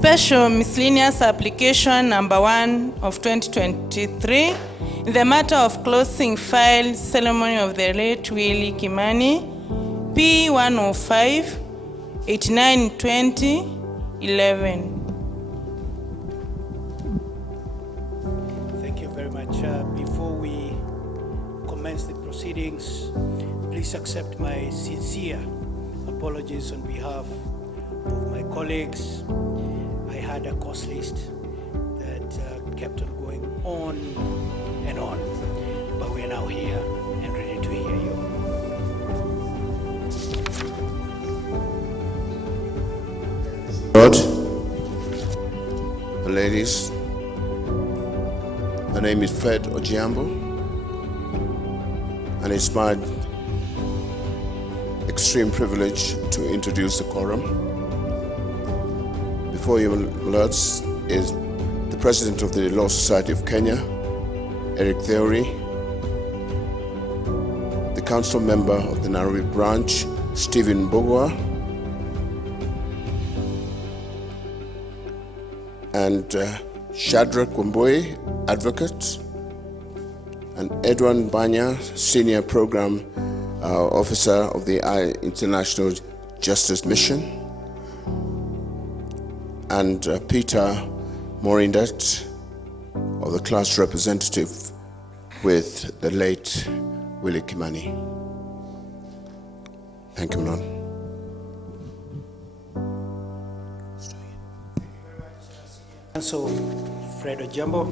Special Miscellaneous Application number 1 of 2023 in the matter of closing file ceremony of the late Willie Kimani, P105 892011. Thank you very much. Before we commence the proceedings, please accept my sincere apologies on behalf of my colleagues. I had a course list that kept on going on and on, but we are now here and ready to hear you. Lord, ladies, my name is Fred Ojiambo, and it's my extreme privilege to introduce the quorum. Before you, lords, is the President of the Law Society of Kenya, Eric Theory, the Council Member of the Nairobi Branch, Stephen Bogwa, and Shadrach Wambui, Advocate, and Edwin Banya, Senior Program Officer of the International Justice Mission, and Peter Morindat, of the class representative with the late Willie Kimani. Thank you, Lord. So, Fred Ojiambo.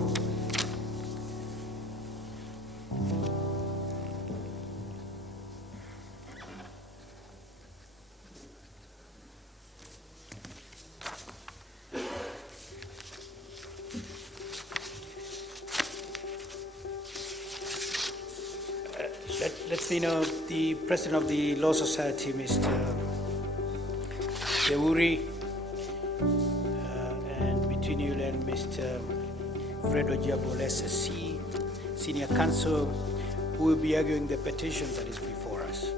Let me know the President of the Law Society, Mr. Theory, and between you and Mr. Fred Ojiambo, SSC, Senior Counsel, who will be arguing the petition that is before us.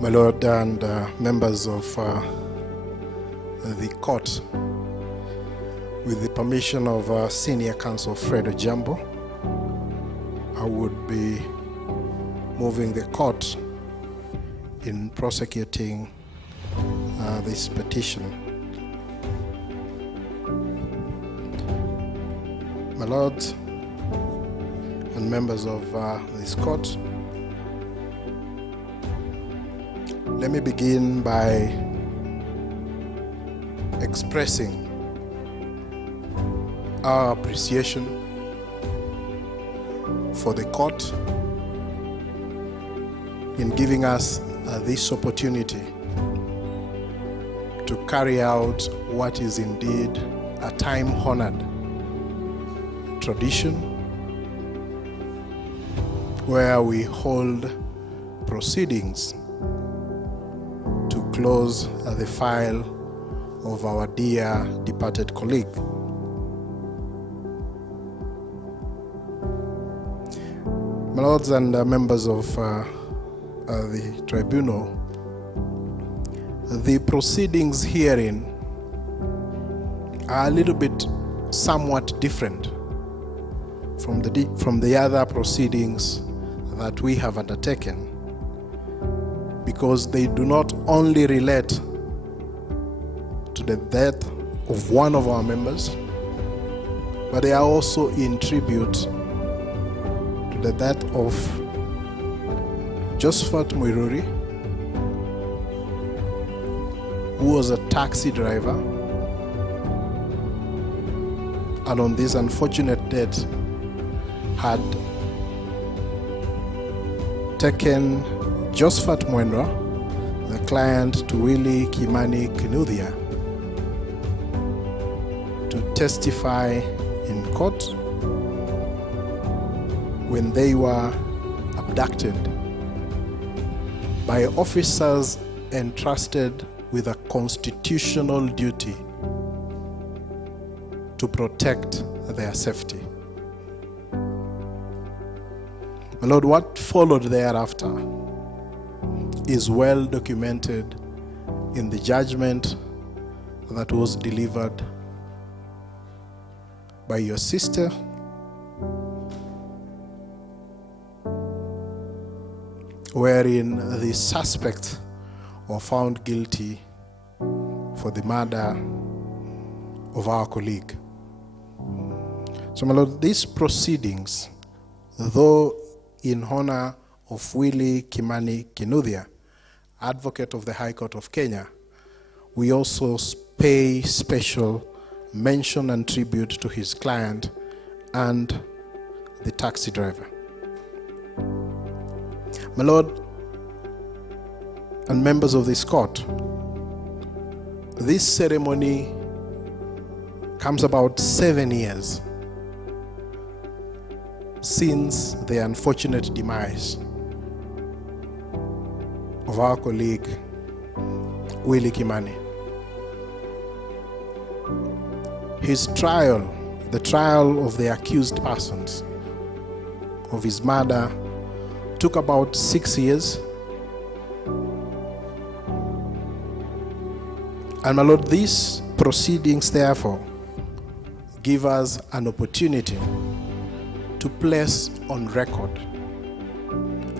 My Lord and members of the court, with the permission of Senior Counsel Fred Ojiambo, I would be moving the court in prosecuting this petition. My Lords and members of this court, let me begin by expressing our appreciation for the court in giving us this opportunity to carry out what is indeed a time-honored tradition where we hold proceedings to close the file of our dear departed colleague. My lords and members of the tribunal, the proceedings herein are a little bit somewhat different from the other proceedings that we have undertaken, because they do not only relate to the death of one of our members, but they are also in tribute to the death of Josephat Muiruri, who was a taxi driver, and on this unfortunate death had taken Josephat Mwendwa, the client to Willie Kimani Kinuthia, to testify in court when they were abducted by officers entrusted with a constitutional duty to protect their safety. My Lord, what followed thereafter is well documented in the judgment that was delivered by your sister, wherein the suspects were found guilty for the murder of our colleague. So, my Lord, these proceedings, though in honor of Willie Kimani Kinuthia, Advocate of the High Court of Kenya, we also pay special mention and tribute to his client and the taxi driver. My Lord and members of this court, this ceremony comes about 7 years since the unfortunate demise of our colleague Willie Kimani. His trial, the trial of the accused persons of his murder, took about 6 years. And my Lord, these proceedings therefore give us an opportunity to place on record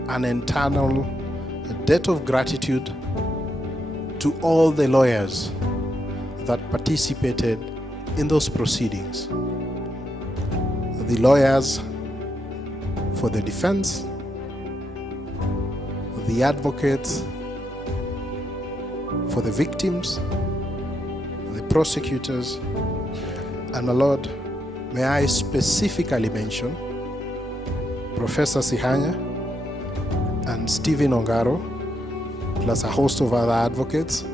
an eternal debt of gratitude to all the lawyers that participated in those proceedings. The lawyers for the defense, the advocates for the victims, the prosecutors, and my Lord, may I specifically mention Professor Sihanya and Stephen Ongaro, plus a host of other advocates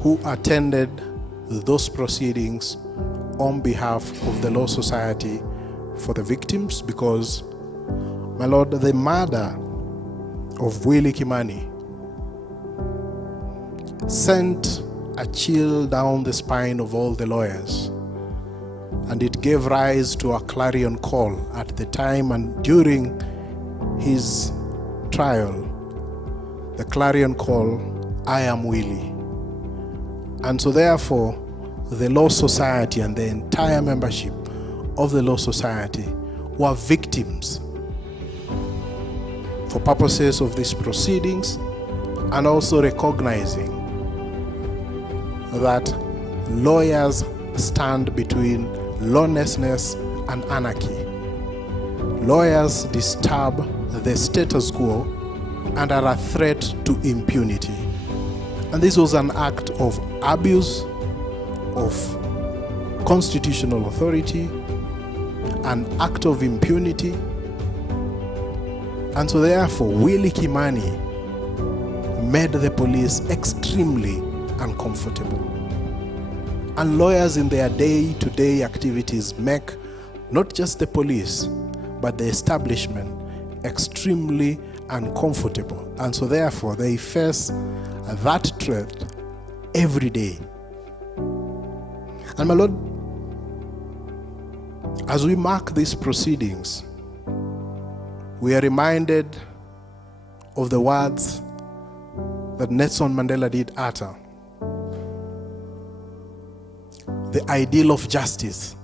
who attended those proceedings on behalf of the Law Society for the victims, because, my Lord, the murder of Willie Kimani sent a chill down the spine of all the lawyers, and it gave rise to a clarion call at the time and during his trial, the clarion call, "I am Willie." And so therefore, the Law Society and the entire membership of the Law Society were victims for purposes of these proceedings, and also recognizing that lawyers stand between lawlessness and anarchy. Lawyers disturb the status quo and are a threat to impunity. And this was an act of abuse of constitutional authority, an act of impunity. And so therefore, Willie Kimani made the police extremely uncomfortable. And lawyers in their day-to-day activities make not just the police, but the establishment extremely uncomfortable. And so therefore, they face that threat every day. And my Lord, as we mark these proceedings, we are reminded of the words that Nelson Mandela did utter. The ideal of justice,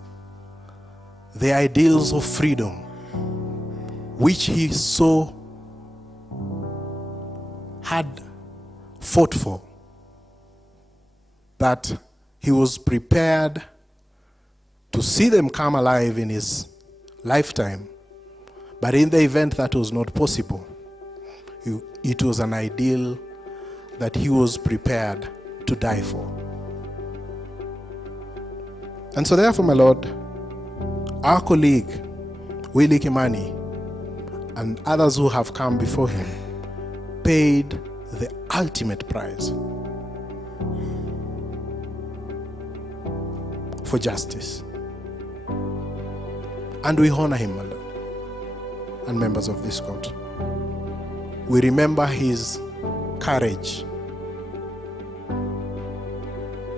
the ideals of freedom, which he so had fought for, that he was prepared to see them come alive in his lifetime. But in the event that was not possible, it was an ideal that he was prepared to die for. And so therefore, my Lord, our colleague, Willie Kimani, and others who have come before him, paid the ultimate price for justice. And we honor him, my Lord, and members of this court. We remember his courage,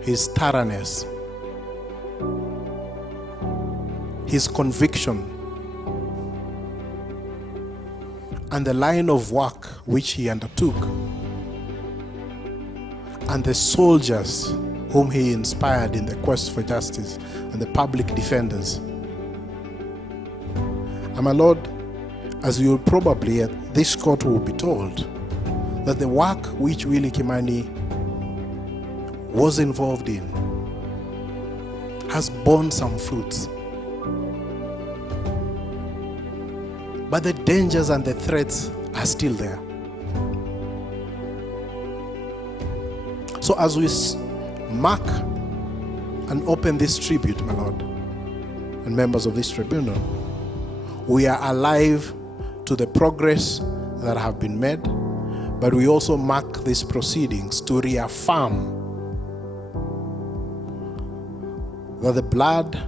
his thoroughness, his conviction, and the line of work which he undertook, and the soldiers whom he inspired in the quest for justice, and the public defenders. And my Lord, as you will probably at this court will be told, that the work which Willie Kimani was involved in has borne some fruits. But the dangers and the threats are still there. So as we mark and open this tribute, my Lord, and members of this tribunal, we are alive to the progress that have been made, but we also mark these proceedings to reaffirm that the blood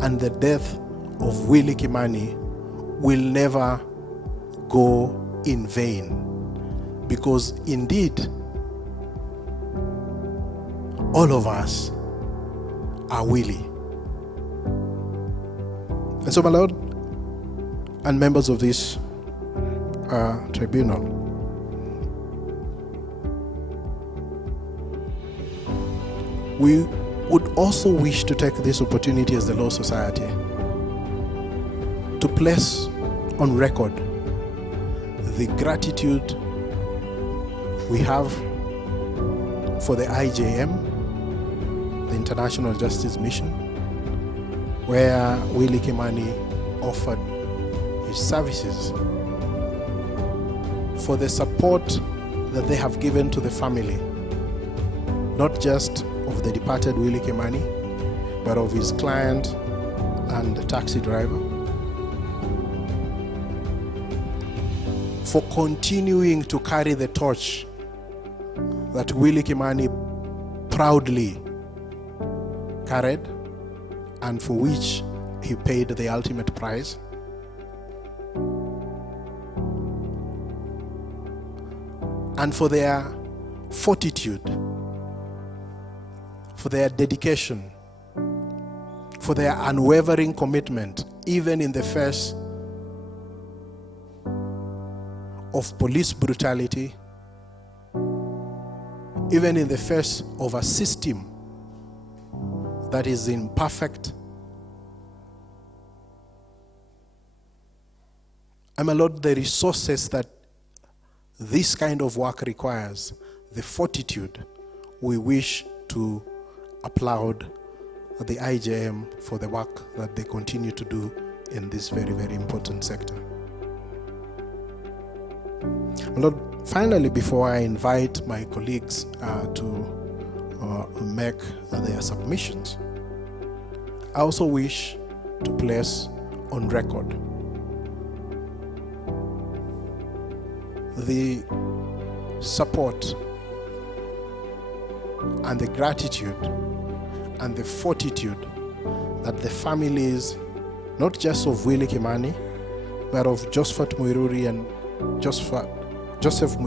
and the death of Willie Kimani will never go in vain, because indeed all of us are Willie. And so, my Lord, and members of this tribunal, we would also wish to take this opportunity as the Law Society to place on record the gratitude we have for the IJM, the International Justice Mission, where Willie Kimani offered his services, for the support that they have given to the family, not just of the departed Willie Kimani, but of his client and the taxi driver, for continuing to carry the torch that Willie Kimani proudly carried and for which he paid the ultimate price. And for their fortitude, for their dedication, for their unwavering commitment, even in the face of police brutality, even in the face of a system that is imperfect. And my Lord, the resources that this kind of work requires, the fortitude, we wish to applaud the IJM for the work that they continue to do in this very, very important sector. Lord, finally, before I invite my colleagues to make their submissions, I also wish to place on record the support and the gratitude and the fortitude that the families, not just of Willie Kimani, but of Joseph Mwiruri and Joseph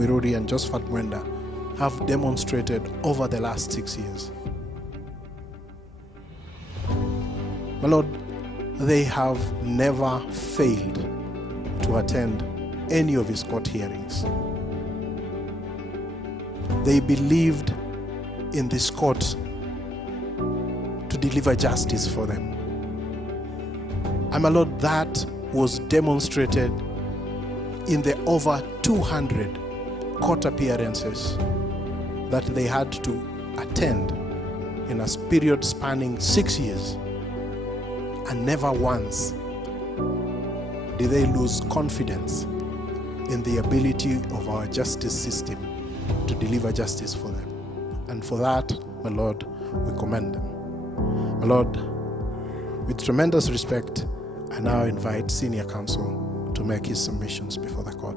Mwenda, have demonstrated over the last 6 years. My Lord, they have never failed to attend any of his court hearings. They believed in this court to deliver justice for them. And my Lord, that was demonstrated in the over 200 court appearances that they had to attend in a period spanning 6 years. And never once did they lose confidence in the ability of our justice system to deliver justice for them. And for that, my Lord, we commend them. My Lord, with tremendous respect, I now invite Senior Counsel to make his submissions before the court.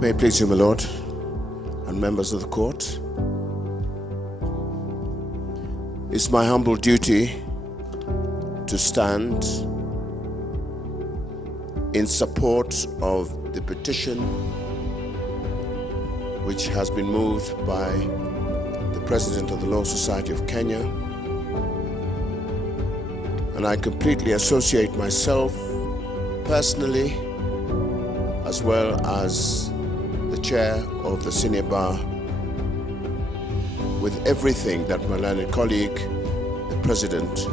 May it please you, my Lord, and members of the court, it's my humble duty to stand in support of the petition which has been moved by the President of the Law Society of Kenya, and I completely associate myself personally as well as the chair of the senior bar with everything that my learned colleague, the President,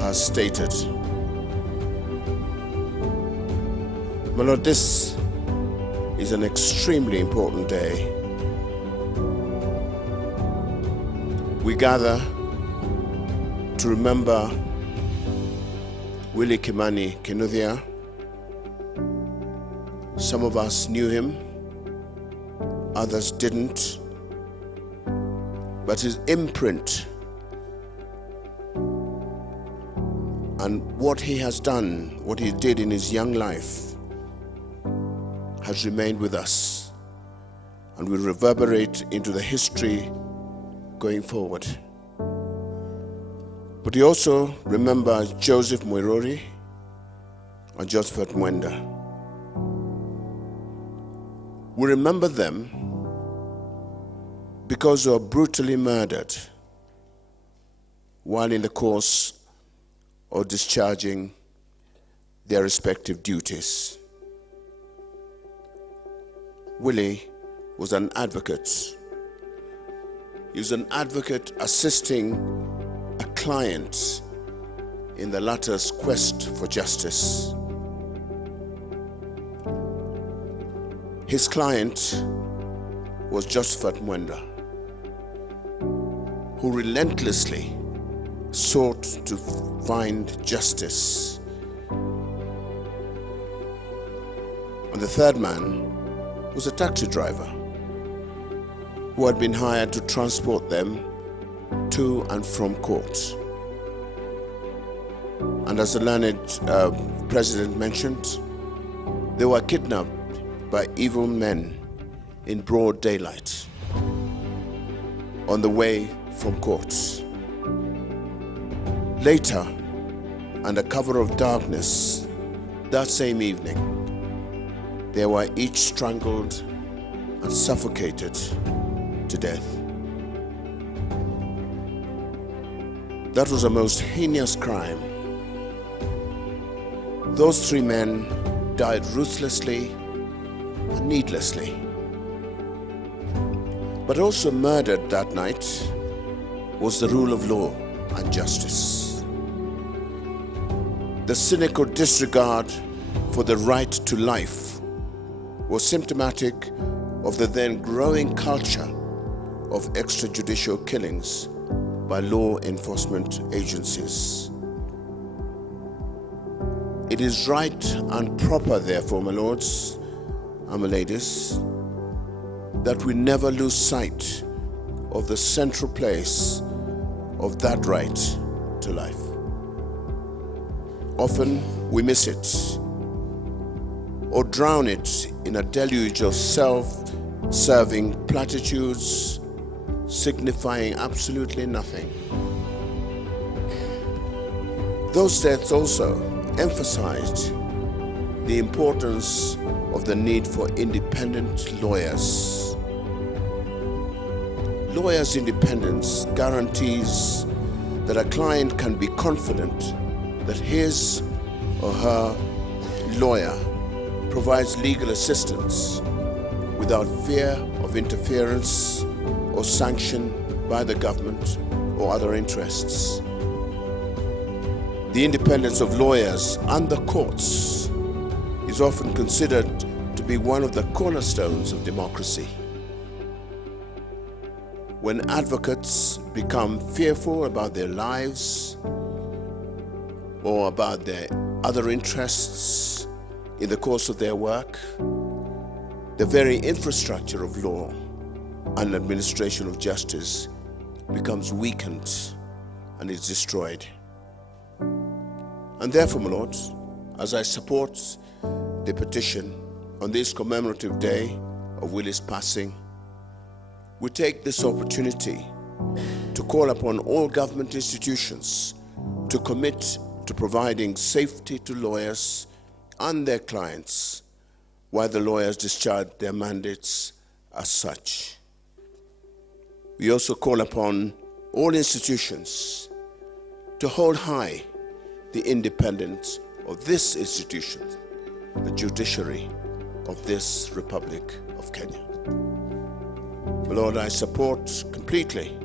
has stated. My Lord, this is an extremely important day. We gather to remember Willie Kimani Kinuthia. Some of us knew him, others didn't, but his imprint and what he has done, what he did in his young life, has remained with us and will reverberate into the history going forward. But we also remember Joseph Mwiruri and Josephat Mwenda. We remember them because they were brutally murdered while in the course of discharging their respective duties. Willie was an advocate. He was an advocate assisting a client in the latter's quest for justice. His client was Josephat Mwenda, who relentlessly sought to find justice. And the third man was a taxi driver who had been hired to transport them to and from court. And as the learned President mentioned, they were kidnapped by evil men in broad daylight on the way from court. Later, under cover of darkness, that same evening, they were each strangled and suffocated to death. That was a most heinous crime. Those three men died ruthlessly and needlessly. But also murdered that night was the rule of law and justice. The cynical disregard for the right to life was symptomatic of the then growing culture of extrajudicial killings by law enforcement agencies. It is right and proper, therefore, my lords and my ladies, that we never lose sight of the central place of that right to life. Often we miss it or drown it in a deluge of self-serving platitudes signifying absolutely nothing. Those deaths also emphasized the importance of the need for independent lawyers. Lawyers' independence guarantees that a client can be confident that his or her lawyer provides legal assistance without fear of interference or sanction by the government or other interests. The independence of lawyers and the courts is often considered to be one of the cornerstones of democracy. When advocates become fearful about their lives or about their other interests in the course of their work, the very infrastructure of law and administration of justice becomes weakened and is destroyed. And therefore, my Lord, as I support the petition on this commemorative day of Willie's passing, we take this opportunity to call upon all government institutions to commit to providing safety to lawyers and their clients while the lawyers discharge their mandates as such. We also call upon all institutions to hold high the independence of this institution, the judiciary of this Republic of Kenya. Lord, I support completely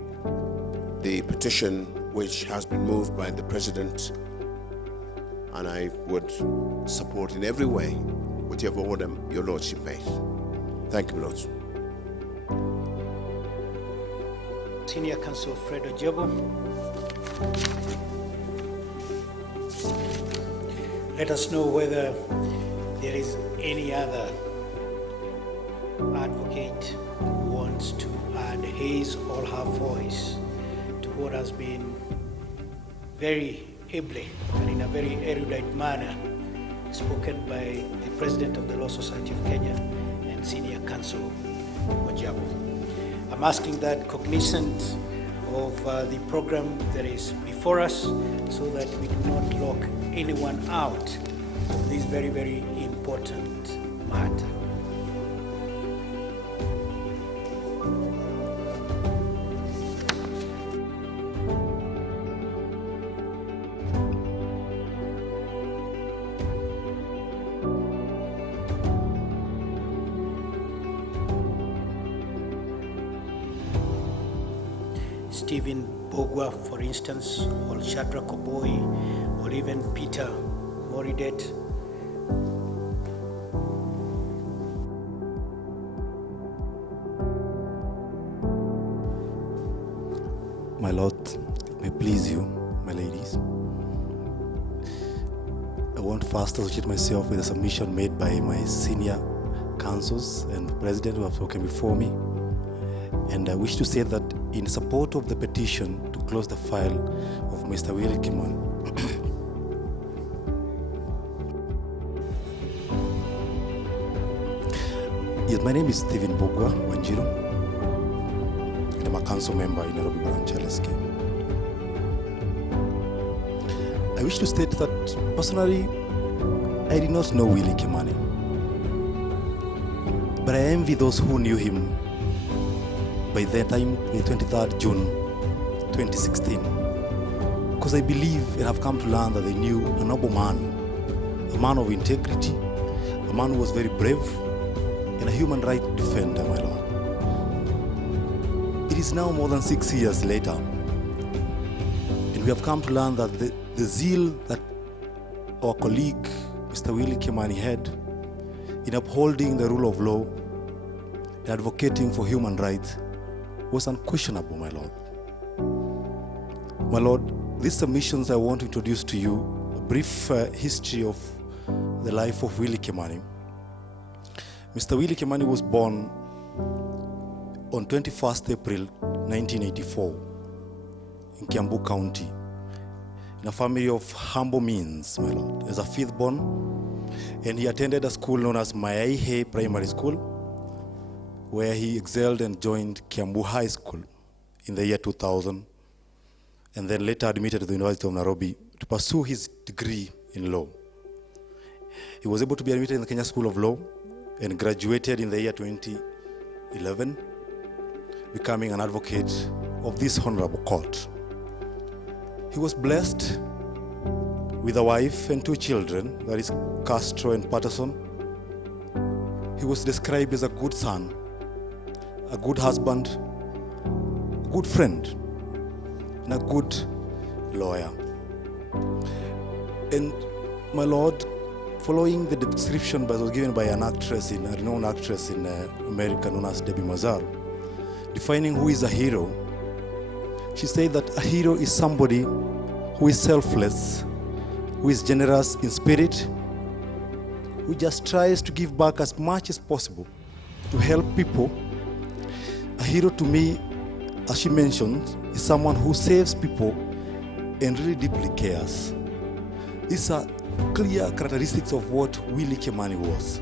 the petition which has been moved by the President, and I would support in every way whatever order your Lordship made. Thank you, Lord. Senior Counsel Fred Ojiabo. Let us know whether there is any other advocate who wants to add his or her voice to what has been very ably and in a very erudite manner spoken by the President of the Law Society of Kenya and Senior Counsel Ojiabo. I'm asking that cognizant of the program that is before us so that we do not lock anyone out of this very, very important matter. Stephen Bogwa, for instance, or Shadrach Oboi, or even Peter Moridet. My Lord, may please you, my ladies. I want first to associate myself with a submission made by my senior counsels and president who have spoken before me. And I wish to say that in support of the petition to close the file of Mr. Willie Kimani, yes, my name is Stephen Bogwa Wanjiru. I'm a council member in Nairobi branch LSK. I wish to state that personally, I did not know Willie Kimani, but I envy those who knew him by that time, the 23rd June 2016, because I believe and have come to learn that they knew a noble man, a man of integrity, a man who was very brave, and a human rights defender, my Lord. It is now more than 6 years later, and we have come to learn that the zeal that our colleague, Mr. Willie Kimani, had in upholding the rule of law and advocating for human rights was unquestionable, my Lord. My Lord, these submissions I want to introduce to you a brief history of the life of Willie Kimani. Mr. Willie Kimani was born on 21st April 1984 in Kiambu County in a family of humble means, my Lord, as a fifth born, and he attended a school known as Maihe Primary School, where he excelled and joined Kiambu High School in the year 2000, and then later admitted to the University of Nairobi to pursue his degree in law. He was able to be admitted in the Kenya School of Law and graduated in the year 2011, becoming an advocate of this honorable court. He was blessed with a wife and 2 children, that is Castro and Patterson. He was described as a good son, a good husband, a good friend, and a good lawyer. And my Lord, following the description that was given by an actress, a renowned actress in America known as Debbie Mazar, defining who is a hero, she said that a hero is somebody who is selfless, who is generous in spirit, who just tries to give back as much as possible to help people. A hero to me, as she mentioned, is someone who saves people and really deeply cares. These are clear characteristics of what Willie Kimani was.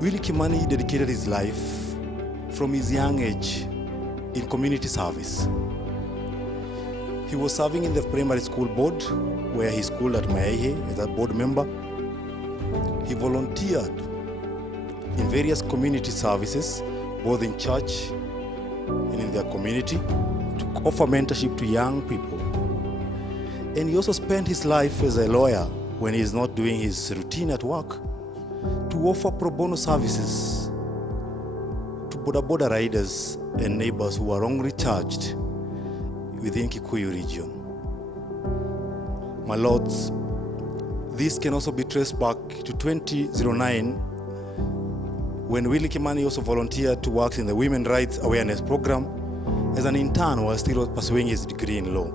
Willie Kimani dedicated his life from his young age in community service. He was serving in the primary school board, where he schooled at Maihe as a board member. He volunteered in various community services, both in church and in their community, to offer mentorship to young people. And he also spent his life as a lawyer when he is not doing his routine at work, to offer pro bono services to boda riders and neighbors who are wrongly charged within Kikuyu region. My lords, this can also be traced back to 2009, when Willie Kimani also volunteered to work in the Women Rights Awareness Program as an intern while still pursuing his degree in law.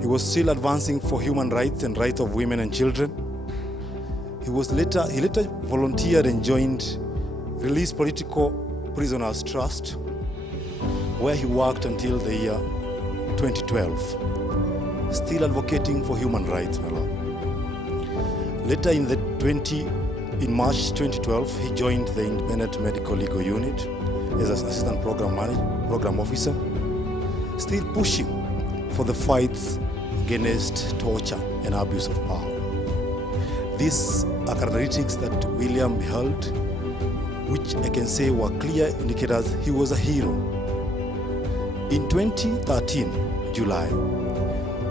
He was still advancing for human rights and rights of women and children. He later volunteered and joined Release Political Prisoners Trust, where he worked until the year 2012, still advocating for human rights, my lord. Later in March 2012, he joined the Independent Medical Legal Unit as an assistant program officer, still pushing for the fights against torture and abuse of power. These are characteristics that William beheld, which I can say were clear indicators he was a hero. In 2013, July,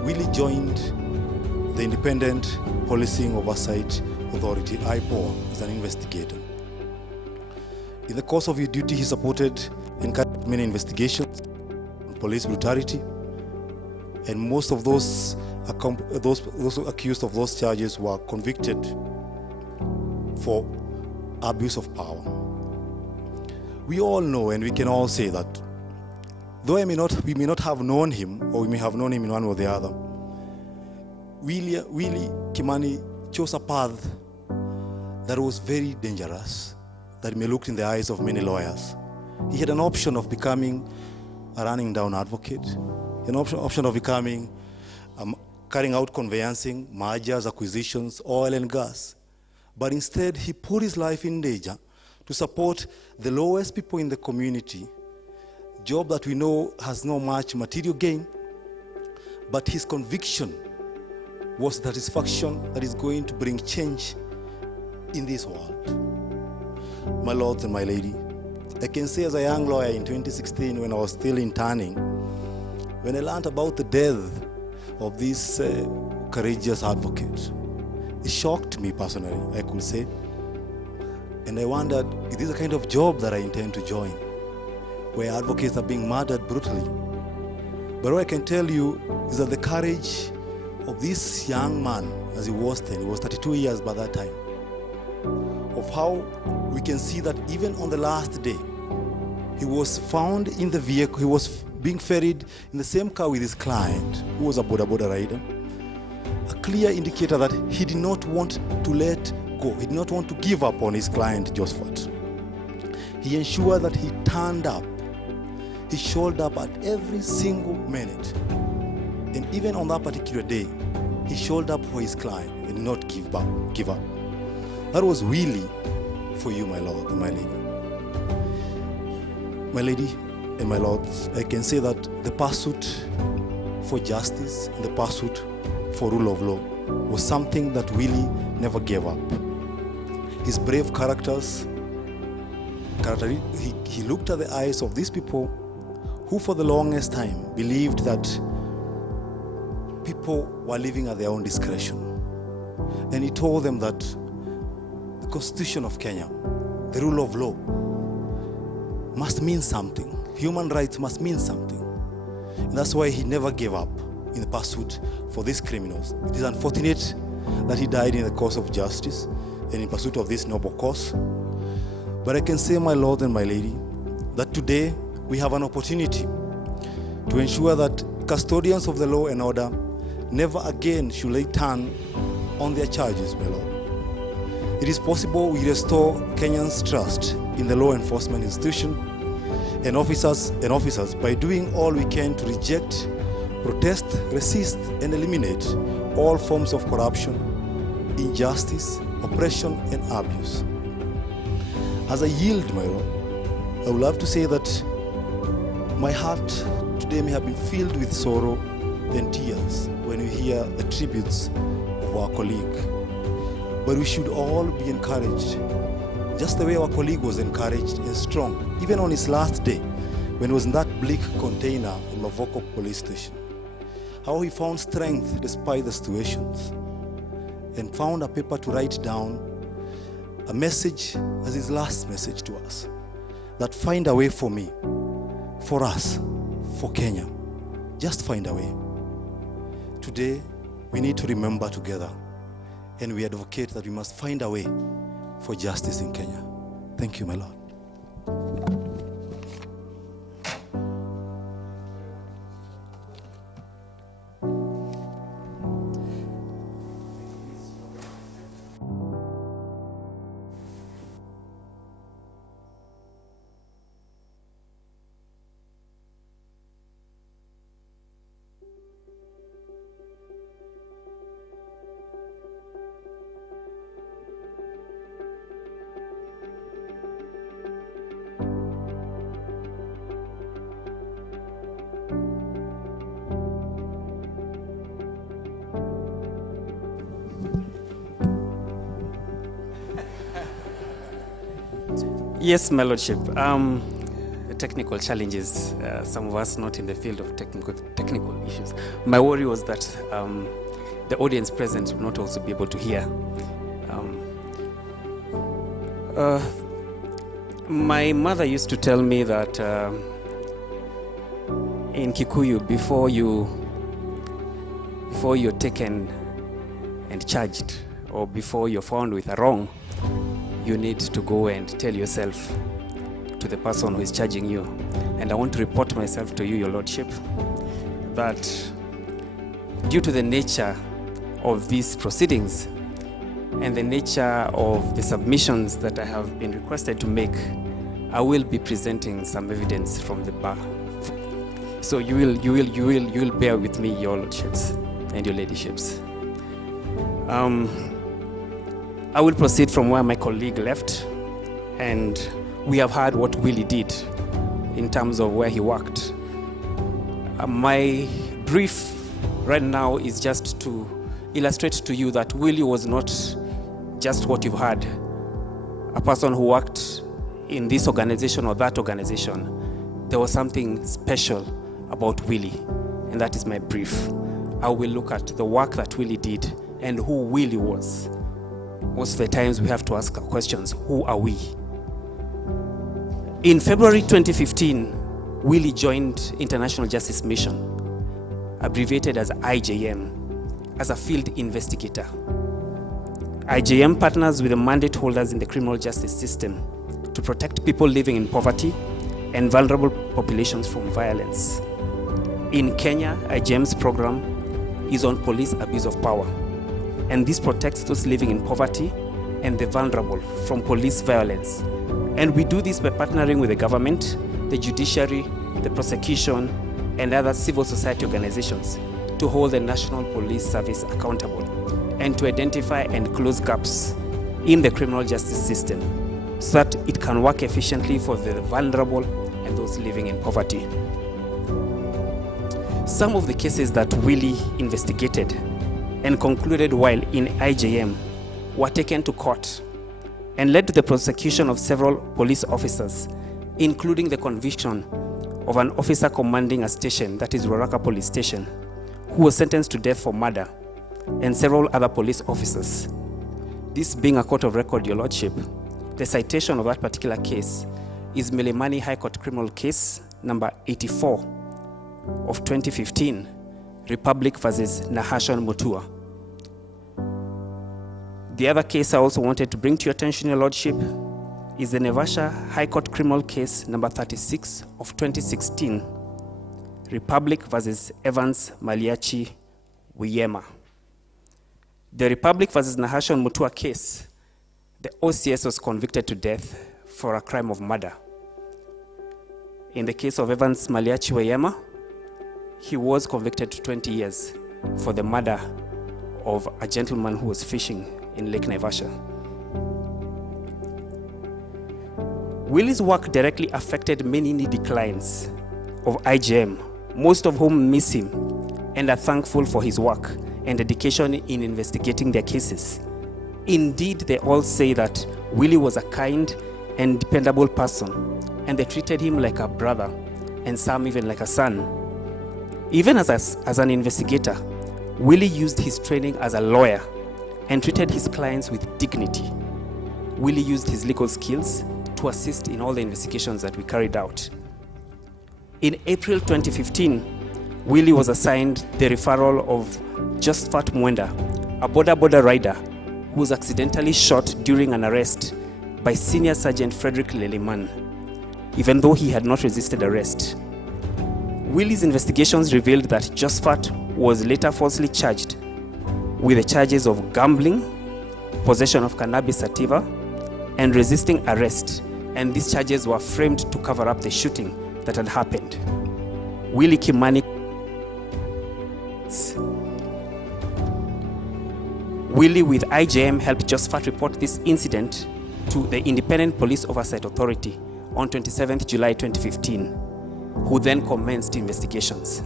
Willie joined the Independent Policing Oversight Authority, IPOA, as an investigator. In the course of his duty, he supported and carried many investigations on police brutality, and most of those accused of those charges were convicted for abuse of power. We all know, and we can all say that, though we may not have known him, or we may have known him in one or the other, Willie Kimani chose a path that was very dangerous, that may look in the eyes of many lawyers. He had an option of becoming a running down advocate, an option of becoming, carrying out conveyancing, mergers, acquisitions, oil and gas. But instead, he put his life in danger to support the lowest people in the community, job that we know has no much material gain, but his conviction was satisfaction that is going to bring change in this world. My lords and my lady, I can say as a young lawyer in 2016, when I was still interning, when I learned about the death of this courageous advocate, it shocked me personally, I could say. And I wondered, is this the kind of job that I intend to join, where advocates are being murdered brutally? But what I can tell you is that the courage of this young man, as he was then, he was 32 years by that time, of how we can see that even on the last day, he was found in the vehicle, he was being ferried in the same car with his client, who was a boda rider, a clear indicator that he did not want to let go, he did not want to give up on his client, Josephat. He ensured that he turned up, he showed up at every single minute. And even on that particular day, he showed up for his client and not give up. That was really for you, my lord and my lady. My lady and my lords, I can say that the pursuit for justice and the pursuit for rule of law was something that Willie never gave up. His brave characters, he looked at the eyes of these people who for the longest time believed that people were living at their own discretion. And he told them that the Constitution of Kenya, the rule of law, must mean something. Human rights must mean something. And that's why he never gave up in the pursuit for these criminals. It is unfortunate that he died in the cause of justice and in pursuit of this noble cause. But I can say, my lord and my lady, that today we have an opportunity to ensure that custodians of the law and order never again should they turn on their charges, my lord. It is possible we restore Kenyans' trust in the law enforcement institution and officers by doing all we can to reject, protest, resist, and eliminate all forms of corruption, injustice, oppression, and abuse. As I yield, my lord, I would love to say that my heart today may have been filled with sorrow and tears when we hear the tributes of our colleague. But we should all be encouraged just the way our colleague was encouraged and strong, even on his last day, when he was in that bleak container in Mavoko police station. How he found strength despite the situations, and found a paper to write down a message as his last message to us, that find a way for me, for us, for Kenya. Just find a way. Today, we need to remember together, and we advocate that we must find a way for justice in Kenya. Thank you, my Lord. Yes, my Lordship. Technical challenges, some of us not in the field of technical issues. My worry was that the audience present would not also be able to hear. My mother used to tell me that in Kikuyu, before you're taken and charged, or before you're found with a wrong, you need to go and tell yourself to the person who is charging you. And I want to report myself to you, Your Lordship, that due to the nature of these proceedings and the nature of the submissions that I have been requested to make, I will be presenting some evidence from the bar. So you will bear with me, Your Lordships and Your Ladyships. I will proceed from where my colleague left, and we have heard what Willie did in terms of where he worked. My brief right now is just to illustrate to you that Willie was not just what you've heard, a person who worked in this organization or that organization. There was something special about Willie, and that is my brief. I will look at the work that Willie did and who Willie was. Most of the times we have to ask questions, who are we? In February 2015, Willie joined International Justice Mission, abbreviated as IJM, as a field investigator. IJM partners with the mandate holders in the criminal justice system to protect people living in poverty and vulnerable populations from violence. In Kenya, IJM's program is on police abuse of power, and this protects those living in poverty and the vulnerable from police violence. And we do this by partnering with the government, the judiciary, the prosecution, and other civil society organizations to hold the National Police Service accountable and to identify and close gaps in the criminal justice system so that it can work efficiently for the vulnerable and those living in poverty. Some of the cases that Willie investigated and concluded while in IJM were taken to court and led to the prosecution of several police officers, including the conviction of an officer commanding a station, that is Ruaraka Police Station, who was sentenced to death for murder, and several other police officers. This being a court of record, Your Lordship, the citation of that particular case is Milimani High Court Criminal Case number 84 of 2015, Republic versus Nahashon Mutua. The other case I also wanted to bring to your attention, Your Lordship, is the Naivasha High Court Criminal Case number 36 of 2016, Republic versus Evans Maliachi Wiyema. The Republic versus Nahashon Mutua case, the OCS was convicted to death for a crime of murder. In the case of Evans Maliachi Wiyema, he was convicted to 20 years for the murder of a gentleman who was fishing in Lake Naivasha. Willie's work directly affected many needy clients of IJM, most of whom miss him and are thankful for his work and dedication in investigating their cases. Indeed, they all say that Willie was a kind and dependable person, and they treated him like a brother, and some even like a son. Even as an investigator, Willie used his training as a lawyer and treated his clients with dignity. Willie used his legal skills to assist in all the investigations that we carried out. In April 2015, Willie was assigned the referral of Josephat Mwenda, a border rider who was accidentally shot during an arrest by Senior Sergeant Frederick Leleman, even though he had not resisted arrest. Willie's investigations revealed that Josephat was later falsely charged with the charges of gambling, possession of cannabis sativa, and resisting arrest, and these charges were framed to cover up the shooting that had happened. Willie Kimani Willie with IJM helped Josephat report this incident to the Independent Police Oversight Authority on 27th July 2015, who then commenced investigations.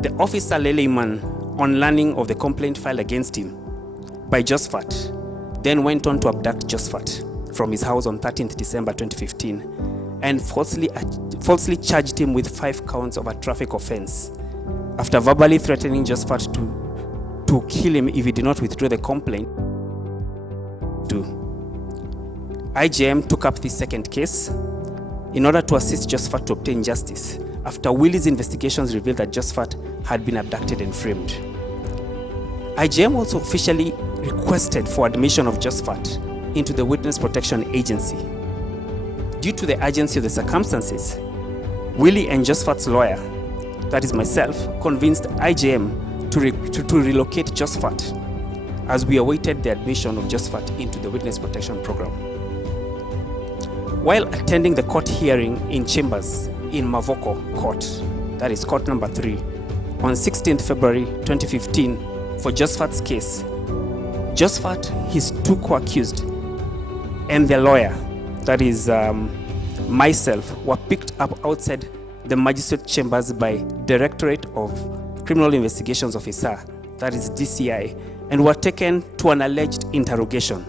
The officer Leleman, on learning of the complaint filed against him by Josephat, then went on to abduct Josephat from his house on 13th December 2015 and falsely charged him with 5 counts of a traffic offense after verbally threatening Josephat to kill him if he did not withdraw the complaint. IJM took up this second case in order to assist Josephat to obtain justice after Willie's investigations revealed that Josephat had been abducted and framed. IJM also officially requested for admission of Josephat into the Witness Protection Agency. Due to the urgency of the circumstances, Willie and Josephat's lawyer, that is myself, convinced IJM to relocate Josephat as we awaited the admission of Josephat into the Witness Protection Program. While attending the court hearing in chambers in Mavoko Court, that is court number 3, on 16th February 2015 for Josephat's case, Josephat, his 2 co-accused, and their lawyer, that is myself, were picked up outside the magistrate chambers by Directorate of Criminal Investigations Officer, that is DCI, and were taken to an alleged interrogation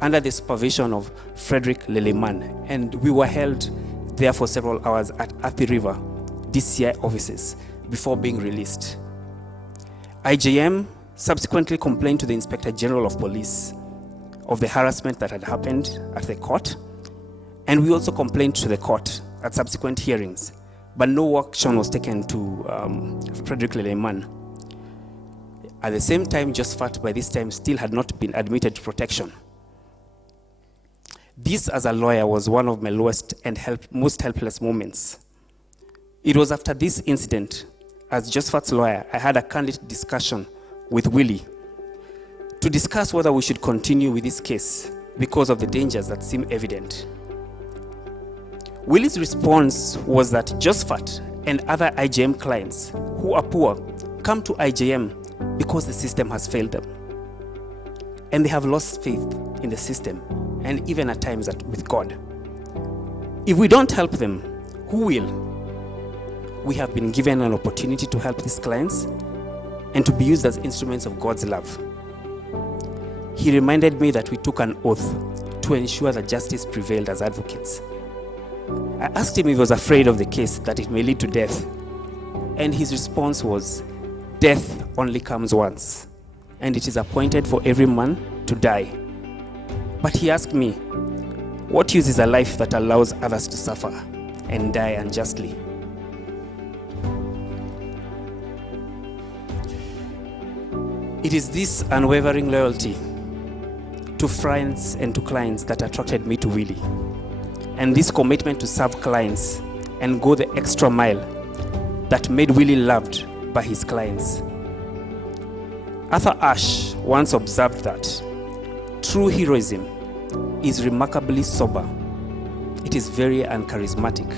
under the supervision of Frederick Leleman, and we were held there for several hours at Athi River DCI offices before being released. IJM subsequently complained to the Inspector General of Police of the harassment that had happened at the court, and we also complained to the court at subsequent hearings, but no action was taken to Frederick Leleman. At the same time, Josephat by this time still had not been admitted to protection. This, as a lawyer, was one of my lowest and most helpless moments. It was after this incident, as Josephat's lawyer, I had a candid discussion with Willie to discuss whether we should continue with this case because of the dangers that seem evident. Willie's response was that Josephat and other IJM clients who are poor come to IJM because the system has failed them. And they have lost faith in the system, and even at times with God. If we don't help them, who will? We have been given an opportunity to help these clients and to be used as instruments of God's love. He reminded me that we took an oath to ensure that justice prevailed as advocates. I asked him if he was afraid of the case, that it may lead to death. And his response was, "Death only comes once, and it is appointed for every man to die." But he asked me, what use is a life that allows others to suffer and die unjustly? It is this unwavering loyalty to friends and to clients that attracted me to Willie, and this commitment to serve clients and go the extra mile that made Willie loved by his clients. Arthur Ashe once observed that true heroism is remarkably sober. It is very uncharismatic.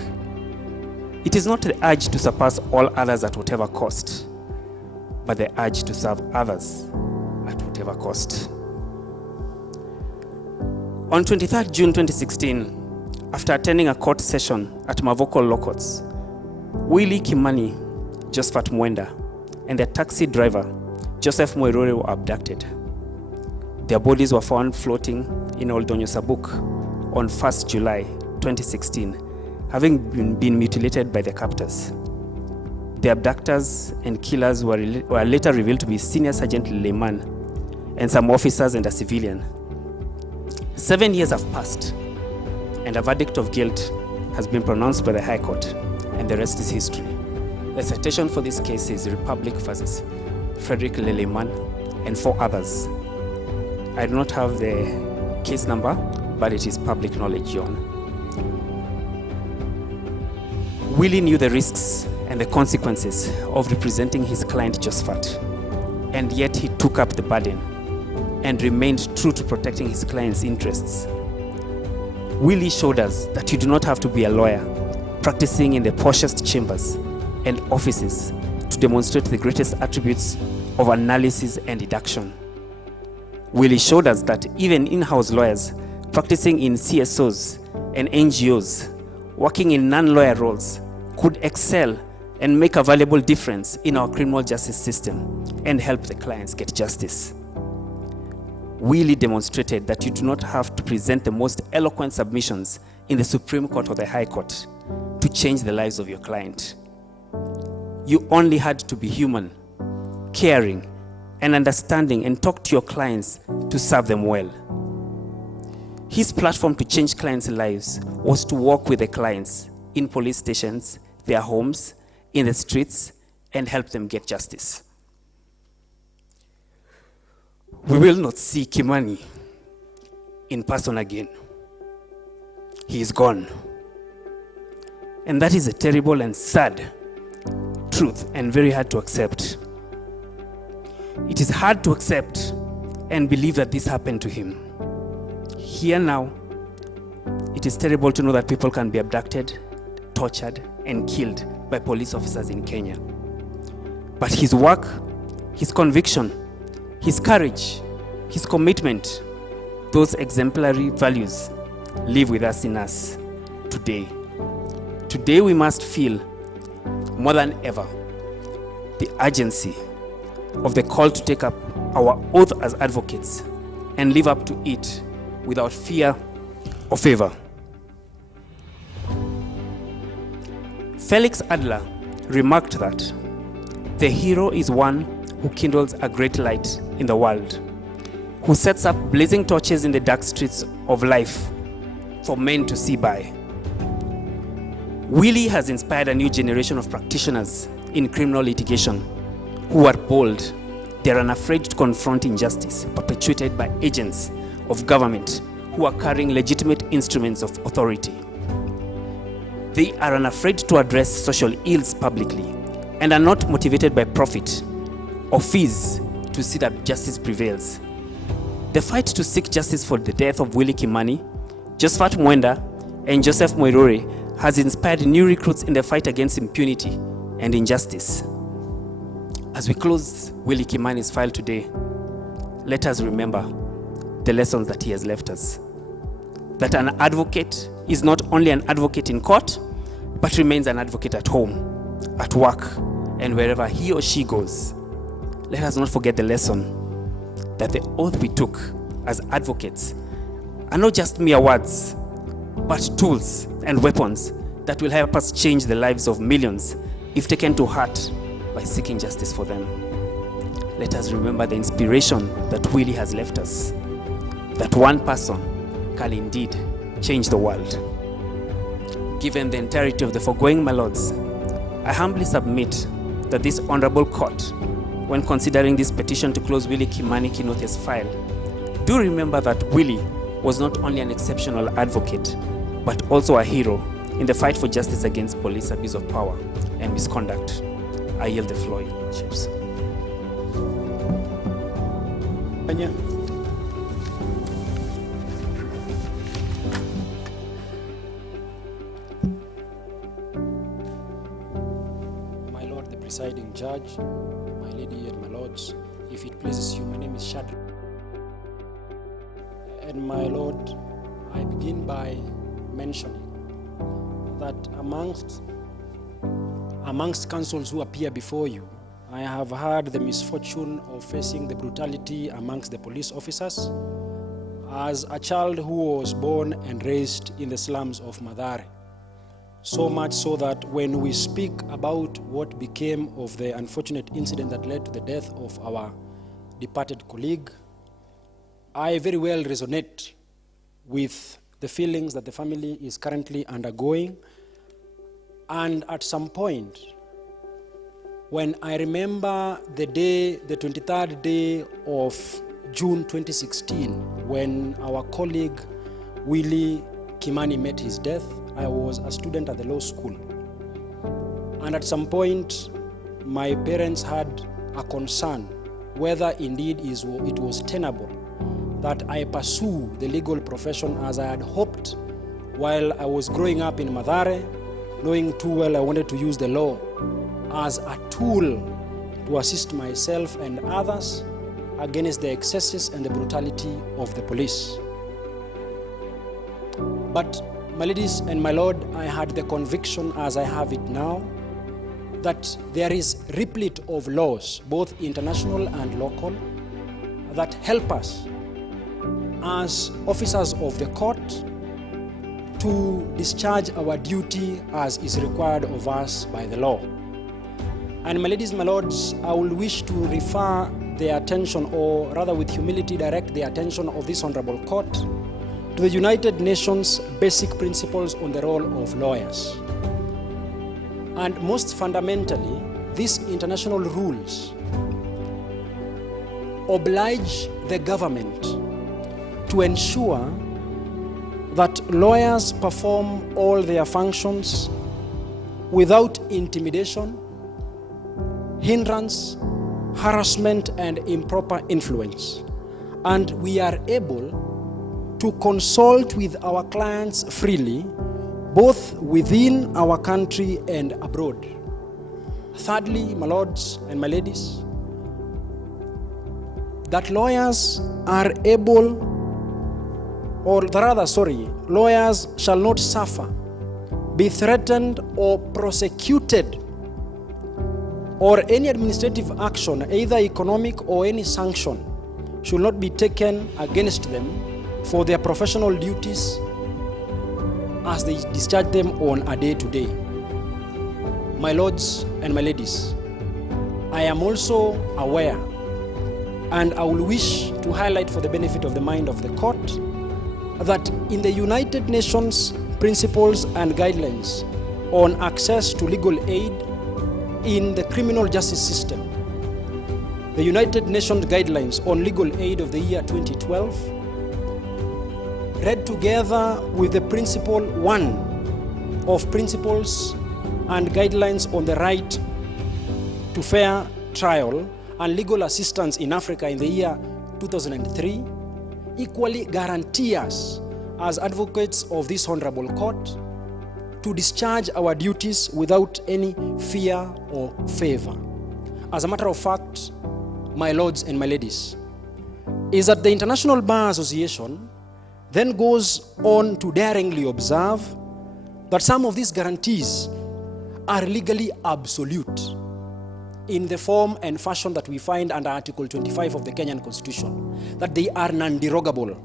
It is not the urge to surpass all others at whatever cost, but the urge to serve others at whatever cost. On 23rd June 2016, after attending a court session at Mavoko Law Courts, Willie Kimani, Josephat Mwenda, and their taxi driver, Joseph Moirore, were abducted. Their bodies were found floating in Old Donyo Sabuk on 1st July 2016, having been mutilated by their captors. The abductors and killers were later revealed to be Senior Sergeant Leyman and some officers and a civilian. 7 years have passed, and a verdict of guilt has been pronounced by the High Court, and the rest is history. The citation for this case is Republic versus Frederick Leyman and 4 others. I do not have the case number, but it is public knowledge, John. Willie knew the risks and the consequences of representing his client Josephat, and yet he took up the burden and remained true to protecting his client's interests. Willie showed us that you do not have to be a lawyer practicing in the poshest chambers and offices to demonstrate the greatest attributes of analysis and deduction. Willie showed us that even in-house lawyers practicing in CSOs and NGOs, working in non-lawyer roles, could excel and make a valuable difference in our criminal justice system and help the clients get justice. Willie demonstrated that you do not have to present the most eloquent submissions in the Supreme Court or the High Court to change the lives of your client. You only had to be human, caring, and understanding, and talk to your clients to serve them well. His platform to change clients' lives was to work with the clients in police stations, their homes, in the streets, and help them get justice. We will not see Kimani in person again. He is gone. And that is a terrible and sad truth, and very hard to accept. It is hard to accept and believe that this happened to him. Here now, it is terrible to know that people can be abducted, tortured, and killed by police officers in Kenya. But his work, his conviction, his courage, his commitment, those exemplary values live with us in us today. Today we must feel more than ever the urgency of the call to take up our oath as advocates and live up to it without fear or favor. Felix Adler remarked that the hero is one who kindles a great light in the world, who sets up blazing torches in the dark streets of life for men to see by. Willie has inspired a new generation of practitioners in criminal litigation who are bold. They are unafraid to confront injustice perpetuated by agents of government who are carrying legitimate instruments of authority. They are unafraid to address social ills publicly and are not motivated by profit or fees to see that justice prevails. The fight to seek justice for the death of Willie Kimani, Josephat Mwenda, and Joseph Moirore has inspired new recruits in the fight against impunity and injustice. As we close Willie Kimani's file today, let us remember the lessons that he has left us. That an advocate is not only an advocate in court, but remains an advocate at home, at work, and wherever he or she goes. Let us not forget the lesson that the oath we took as advocates are not just mere words, but tools and weapons that will help us change the lives of millions if taken to heart by seeking justice for them. Let us remember the inspiration that Willie has left us, that one person can indeed change the world. Given the entirety of the foregoing, my lords, I humbly submit that this honorable court, when considering this petition to close Willie Kimani Kinothia's file, do remember that Willie was not only an exceptional advocate, but also a hero in the fight for justice against police abuse of power and misconduct. I yield the floor, Your Lordships. My Lord, the presiding judge, my lady and my lords, if it pleases you, my name is Shadrach. And my Lord, I begin by mentioning that amongst counsels who appear before you, I have had the misfortune of facing the brutality amongst the police officers as a child who was born and raised in the slums of Mathare. So much so that when we speak about what became of the unfortunate incident that led to the death of our departed colleague, I very well resonate with the feelings that the family is currently undergoing. And at some point, when I remember the day, the 23rd day of June 2016, when our colleague Willie Kimani met his death, I was a student at the law school. And at some point, my parents had a concern whether indeed it was tenable that I pursue the legal profession as I had hoped while I was growing up in Mathare, knowing too well I wanted to use the law as a tool to assist myself and others against the excesses and the brutality of the police. But, my ladies and my lord, I had the conviction, as I have it now, that there is replete of laws, both international and local, that help us as officers of the court to discharge our duty as is required of us by the law. And my ladies and my lords, I will wish to refer the attention, or rather with humility direct the attention of this honorable court to the United Nations basic principles on the role of lawyers. And most fundamentally, these international rules oblige the government to ensure that lawyers perform all their functions without intimidation, hindrance, harassment, and improper influence. And we are able to consult with our clients freely, both within our country and abroad. Thirdly, my lords and my ladies, that lawyers are able, or rather, lawyers shall not suffer, be threatened or prosecuted, or any administrative action, either economic or any sanction, should not be taken against them for their professional duties as they discharge them on a day-to-day. My lords and my ladies, I am also aware, and I will wish to highlight for the benefit of the mind of the court, that in the United Nations principles and guidelines on access to legal aid in the criminal justice system, the United Nations guidelines on legal aid of the year 2012, read together with the principle 1 of principles and guidelines on the right to fair trial and legal assistance in Africa in the year 2003, equally guarantee us as advocates of this honorable court to discharge our duties without any fear or favor. As a matter of fact, my lords and my ladies, is that the International Bar Association then goes on to daringly observe that some of these guarantees are legally absolute in the form and fashion that we find under Article 25 of the Kenyan Constitution, that they are non-derogable.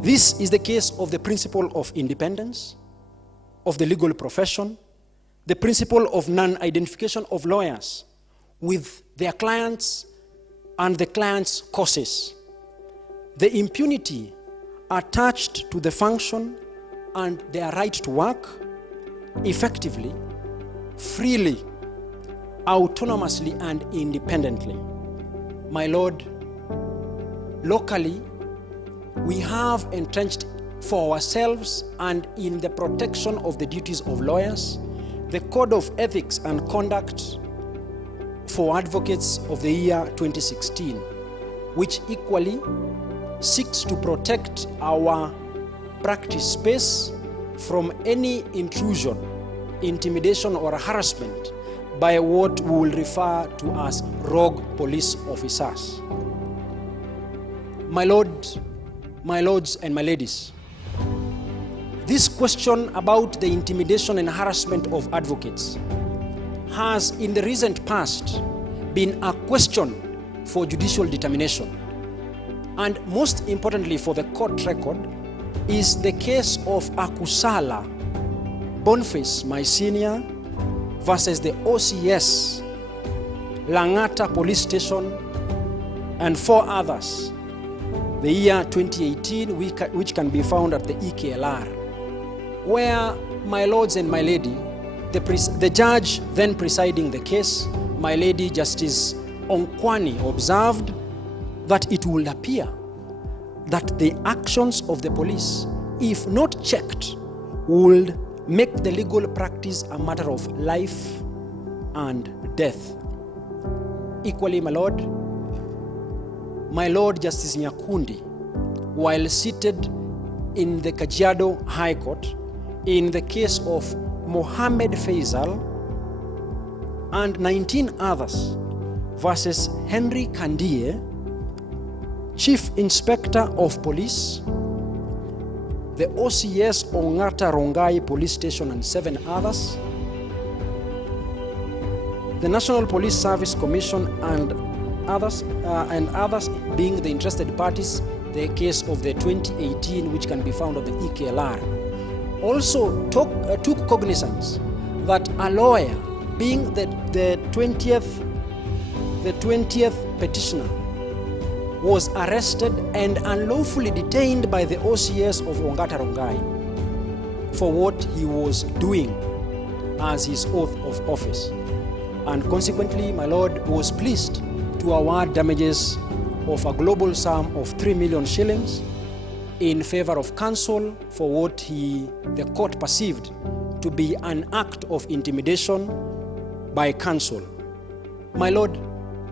This is the case of the principle of independence of the legal profession, the principle of non-identification of lawyers with their clients and the clients' causes, the impunity attached to the function and their right to work effectively, freely, autonomously, and independently. My lord, locally, we have entrenched for ourselves and in the protection of the duties of lawyers the Code of Ethics and Conduct for Advocates of the year 2016, which equally seeks to protect our practice space from any intrusion, intimidation, or harassment by what we will refer to as rogue police officers. My lords and my ladies, this question about the intimidation and harassment of advocates has in the recent past been a question for judicial determination. And most importantly for the court record is the case of Akusala Boniface, my senior, versus the OCS, Langata Police Station, and 4 others, the year 2018, which can be found at the EKLR, where, my lords and my lady, the judge then presiding the case, my lady Justice Onkwani, observed that it would appear that the actions of the police, if not checked, would make the legal practice a matter of life and death. Equally, my Lord Justice Nyakundi, while seated in the Kajiado High Court in the case of Mohammed Faisal and 19 others versus Henry Kandie, Chief Inspector of Police, the OCS Ongata Rongai Police Station, and 7 others, the National Police Service Commission and others being the interested parties, the case of the 2018, which can be found on the EKLR, also took cognizance that a lawyer, being the 20th petitioner, was arrested and unlawfully detained by the OCS of Ongata Rongai for what he was doing as his oath of office. And consequently, my Lord was pleased to award damages of a global sum of 3 million shillings in favor of counsel for what the court perceived to be an act of intimidation by counsel. My Lord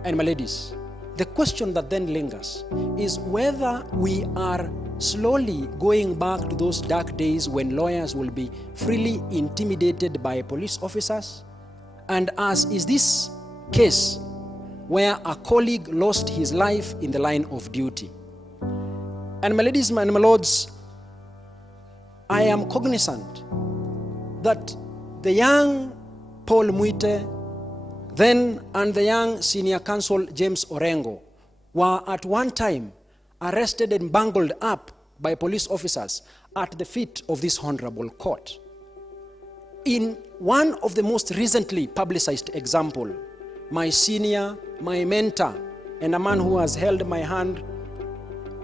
and my ladies, the question that then lingers is whether we are slowly going back to those dark days when lawyers will be freely intimidated by police officers, and as is this case where a colleague lost his life in the line of duty. And my ladies and my lords, I am cognizant that the young Paul Muite then and the young senior counsel James Orengo were at one time arrested and bungled up by police officers at the feet of this honorable court. In one of the most recently publicized example, my senior, my mentor, and a man who has held my hand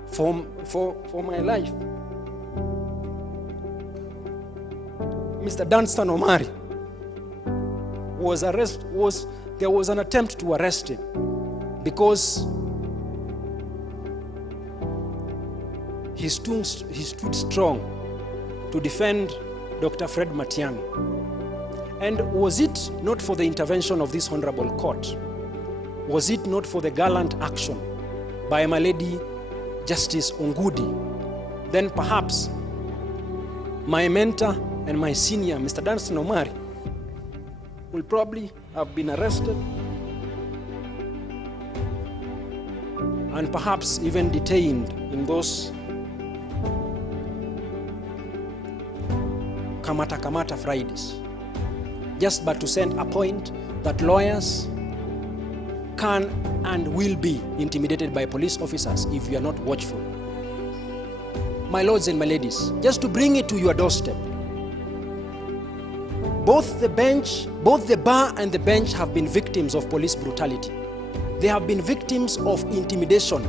for my life, Mr. Dunstan Omari, there was an attempt to arrest him because he stood strong to defend Dr. Fred Matiang'i. And was it not for the intervention of this honorable court? Was it not for the gallant action by my lady Justice Ongudi? Then perhaps my mentor and my senior, Mr. Dunstan Omari, will probably have been arrested and perhaps even detained in those Kamata Fridays, just but to send a point that lawyers can and will be intimidated by police officers if you are not watchful. My lords and my ladies, just to bring it to your doorstep, both the bar and the bench have been victims of police brutality. They have been victims of intimidation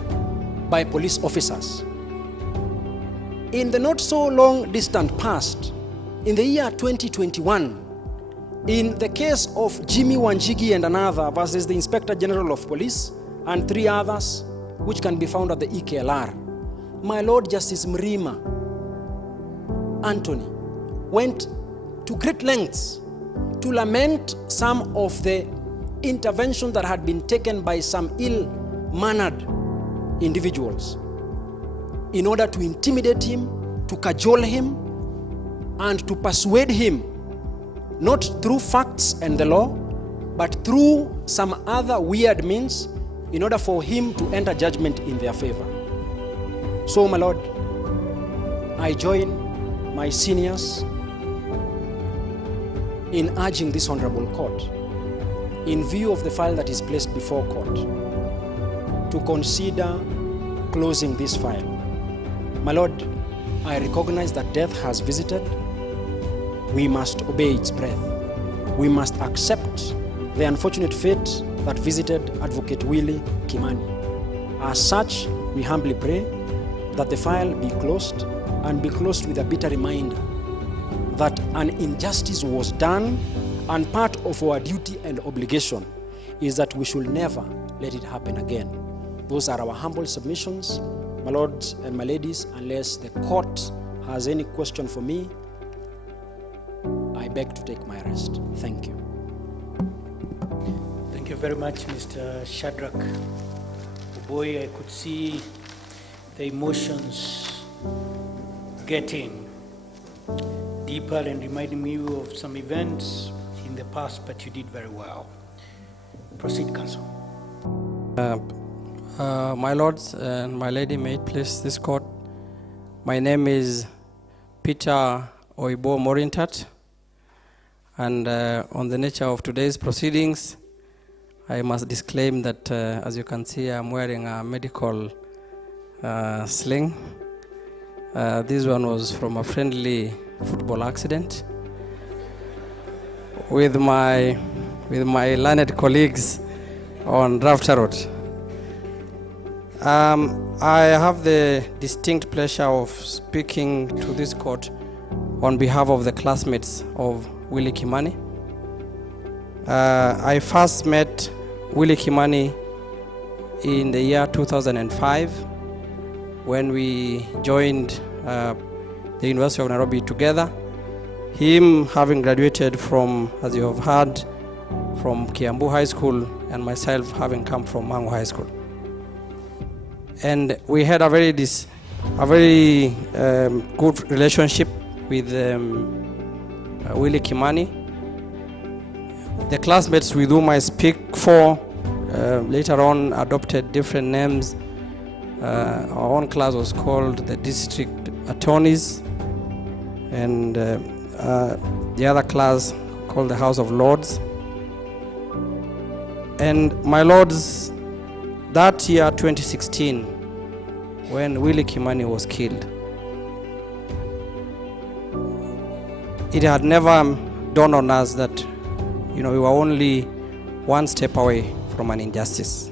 by police officers. In the not so long distant past, in the year 2021, in the case of Jimmy Wanjigi and another versus the Inspector General of Police and 3 others, which can be found at the EKLR, my Lord Justice Mrima Anthony went to great lengths to lament some of the intervention that had been taken by some ill-mannered individuals in order to intimidate him, to cajole him, and to persuade him, not through facts and the law, but through some other weird means, in order for him to enter judgment in their favor. So, my Lord, I join my seniors in urging this honorable court in view of the file that is placed before court, to consider closing this file. My Lord, I recognize that death has visited. We must obey its breath. We must accept the unfortunate fate that visited Advocate Willie Kimani. As such, we humbly pray that the file be closed, and be closed with a bitter reminder that an injustice was done, and part of our duty and obligation is that we should never let it happen again. Those are our humble submissions, my lords and my ladies. Unless the court has any question for me, I beg to take my rest. Thank you. Thank you very much, Mr. Shadrach. Boy, I could see the emotions getting deeper and reminding you of some events in the past, but you did very well. Proceed, Counsel. My lords and my lady, may it please this court. My name is Peter Oibo Morintat, and on the nature of today's proceedings, I must disclaim that, as you can see, I'm wearing a medical sling. This one was from a friendly football accident with my learned colleagues on Rafter Road. I have the distinct pleasure of speaking to this court on behalf of the classmates of Willie Kimani. I first met Willie Kimani in the year 2005 when we joined the University of Nairobi together. Him having graduated from, as you have heard, from Kiambu High School, and myself having come from Mangu High School. And we had a very good relationship with Willie Kimani. The classmates with whom I speak for later on adopted different names. Our own class was called the District Attorneys, and the other class called the House of Lords. And my lords, that year 2016, when Willie Kimani was killed, it had never dawned on us that, we were only one step away from an injustice.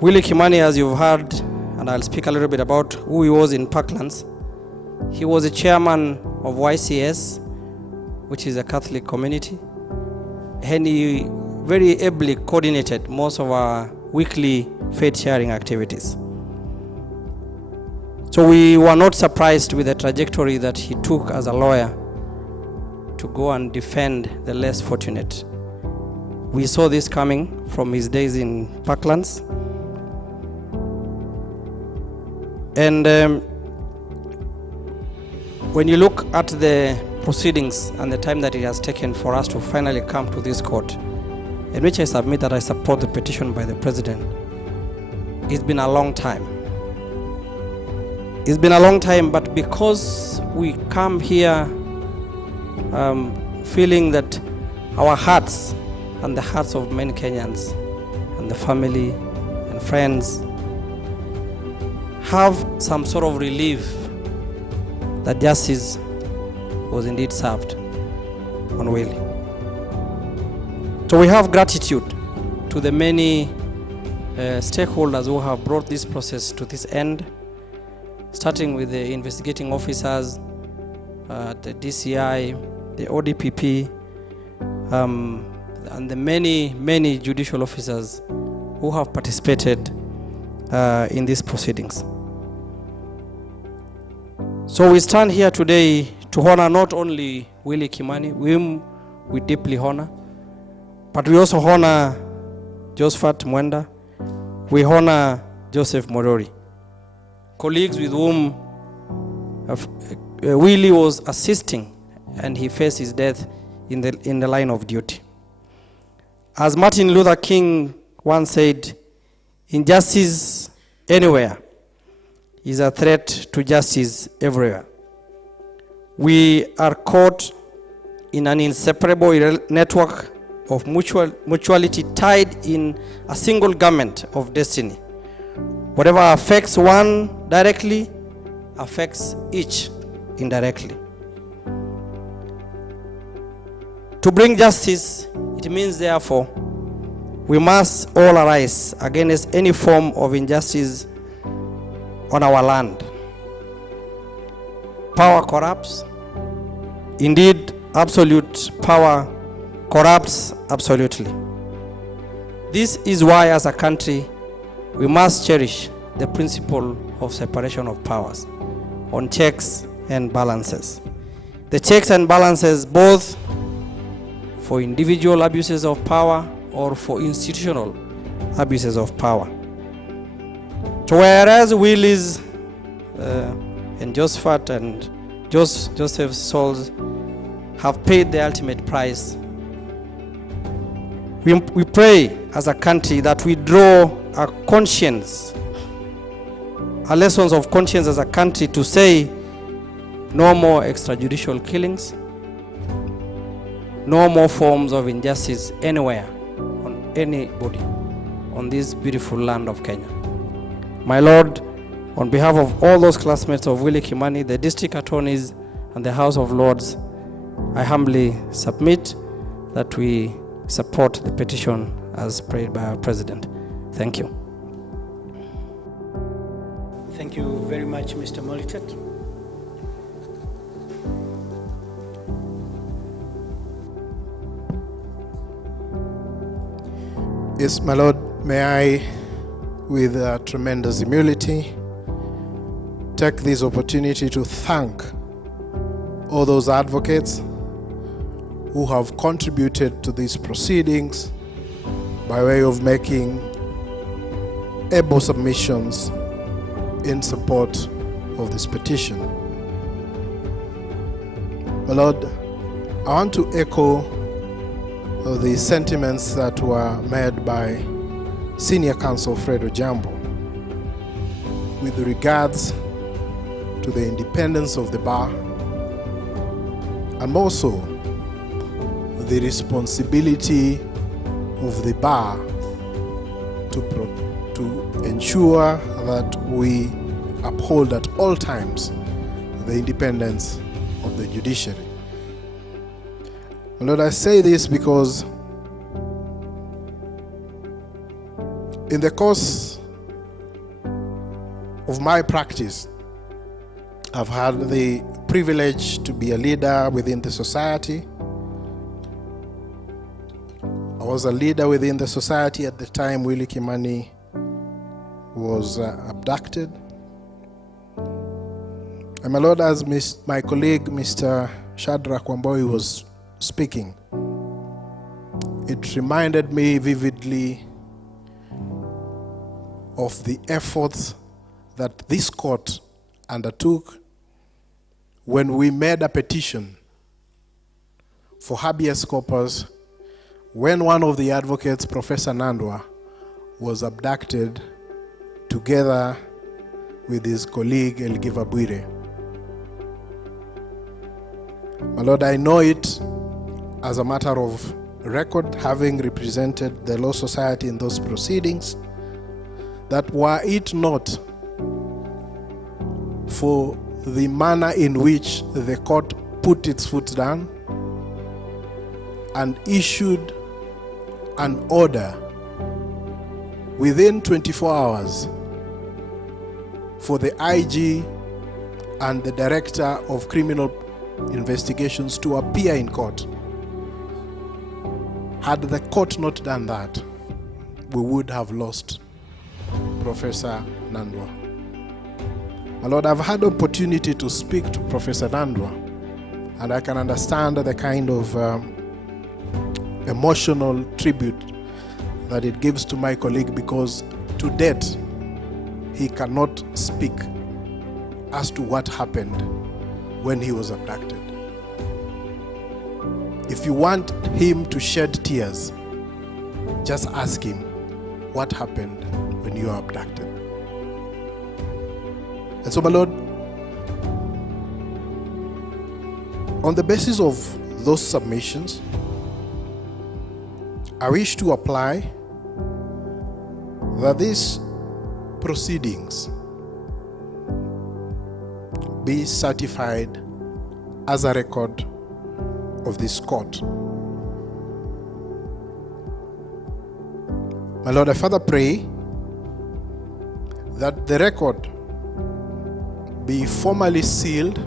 Willie Kimani, as you've heard, and I'll speak a little bit about who he was in Parklands. He was a chairman of YCS, which is a Catholic community, and he very ably coordinated most of our weekly faith sharing activities. So we were not surprised with the trajectory that he took as a lawyer to go and defend the less fortunate. We saw this coming from his days in Parklands. And when you look at the proceedings and the time that it has taken for us to finally come to this court, in which I submit that I support the petition by the President, it's been a long time. It's been a long time, but because we come here feeling that our hearts and the hearts of many Kenyans and the family and friends have some sort of relief that justice was indeed served on Willie. So we have gratitude to the many stakeholders who have brought this process to this end, starting with the investigating officers, the DCI, the ODPP, and the many judicial officers who have participated in these proceedings. So we stand here today to honor not only Willie Kimani, whom we deeply honor, but we also honor Josephat Mwenda, we honor Joseph Morori, colleagues with whom Willie was assisting, and he faced his death in the line of duty. As Martin Luther King once said, injustice anywhere is a threat to justice everywhere. We are caught in an inseparable network of mutuality tied in a single garment of destiny. Whatever affects one directly affects each indirectly. To bring justice, it means therefore we must all arise against any form of injustice on our land. Power corrupts. Indeed, absolute power corrupts absolutely. This is why, as a country, we must cherish the principle of separation of powers on checks and balances. The checks and balances both for individual abuses of power or for institutional abuses of power. So whereas Willis and Josephat and Joseph's souls have paid the ultimate price, we pray as a country that we draw a conscience, a lessons of conscience as a country to say no more extrajudicial killings, no more forms of injustice anywhere on anybody on this beautiful land of Kenya. My Lord, on behalf of all those classmates of Willie Kimani, the district attorneys and the House of Lords, I humbly submit that we support the petition as prayed by our President. Thank you. Thank you very much, Mr. Molitet. Yes, my Lord, may I, with tremendous humility, take this opportunity to thank all those advocates who have contributed to these proceedings by way of making able submissions in support of this petition. My Lord, I want to echo the sentiments that were made by Senior Counsel Fred Ojambo with regards to the independence of the bar and also the responsibility of the bar to ensure that we uphold at all times the independence of the judiciary. Lord, I say this because in the course of my practice, I've had the privilege to be a leader within the society. I was a leader within the society at the time Willie Kimani was abducted. And my Lord, as my colleague Mr. Shadrach Wamboi was speaking, it reminded me vividly of the efforts that this court undertook when we made a petition for habeas corpus when one of the advocates, Professor Nandwa, was abducted together with his colleague Elgiva Bwire. My Lord, I know it as a matter of record, having represented the Law Society in those proceedings, that were it not for the manner in which the court put its foot down and issued an order within 24 hours for the IG and the Director of Criminal Investigations to appear in court. Had the court not done that, we would have lost Professor Nandwa. My Lord, I've had the opportunity to speak to Professor Nandwa, and I can understand the kind of emotional tribute that it gives to my colleague, because to date, he cannot speak as to what happened when he was abducted. If you want him to shed tears, just ask him what happened when you are abducted. And so, my Lord, on the basis of those submissions, I wish to apply that these proceedings be certified as a record of this court. My Lord, I further pray that the record be formally sealed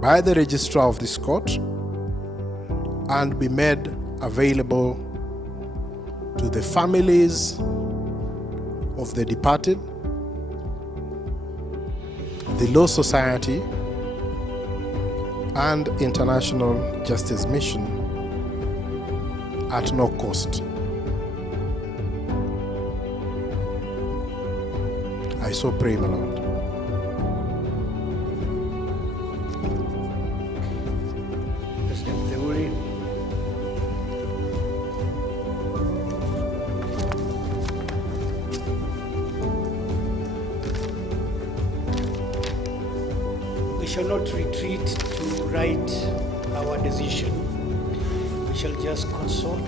by the registrar of this court and be made available to the families of the departed, the Law Society, and International Justice Mission at no cost. I so pray, my Lord. President Theuri. We shall not retreat to write our decision. We shall just consult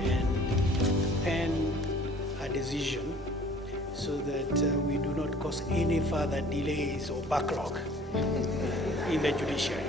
and pen a decision so that we do not cause any further delays or backlog in the judiciary.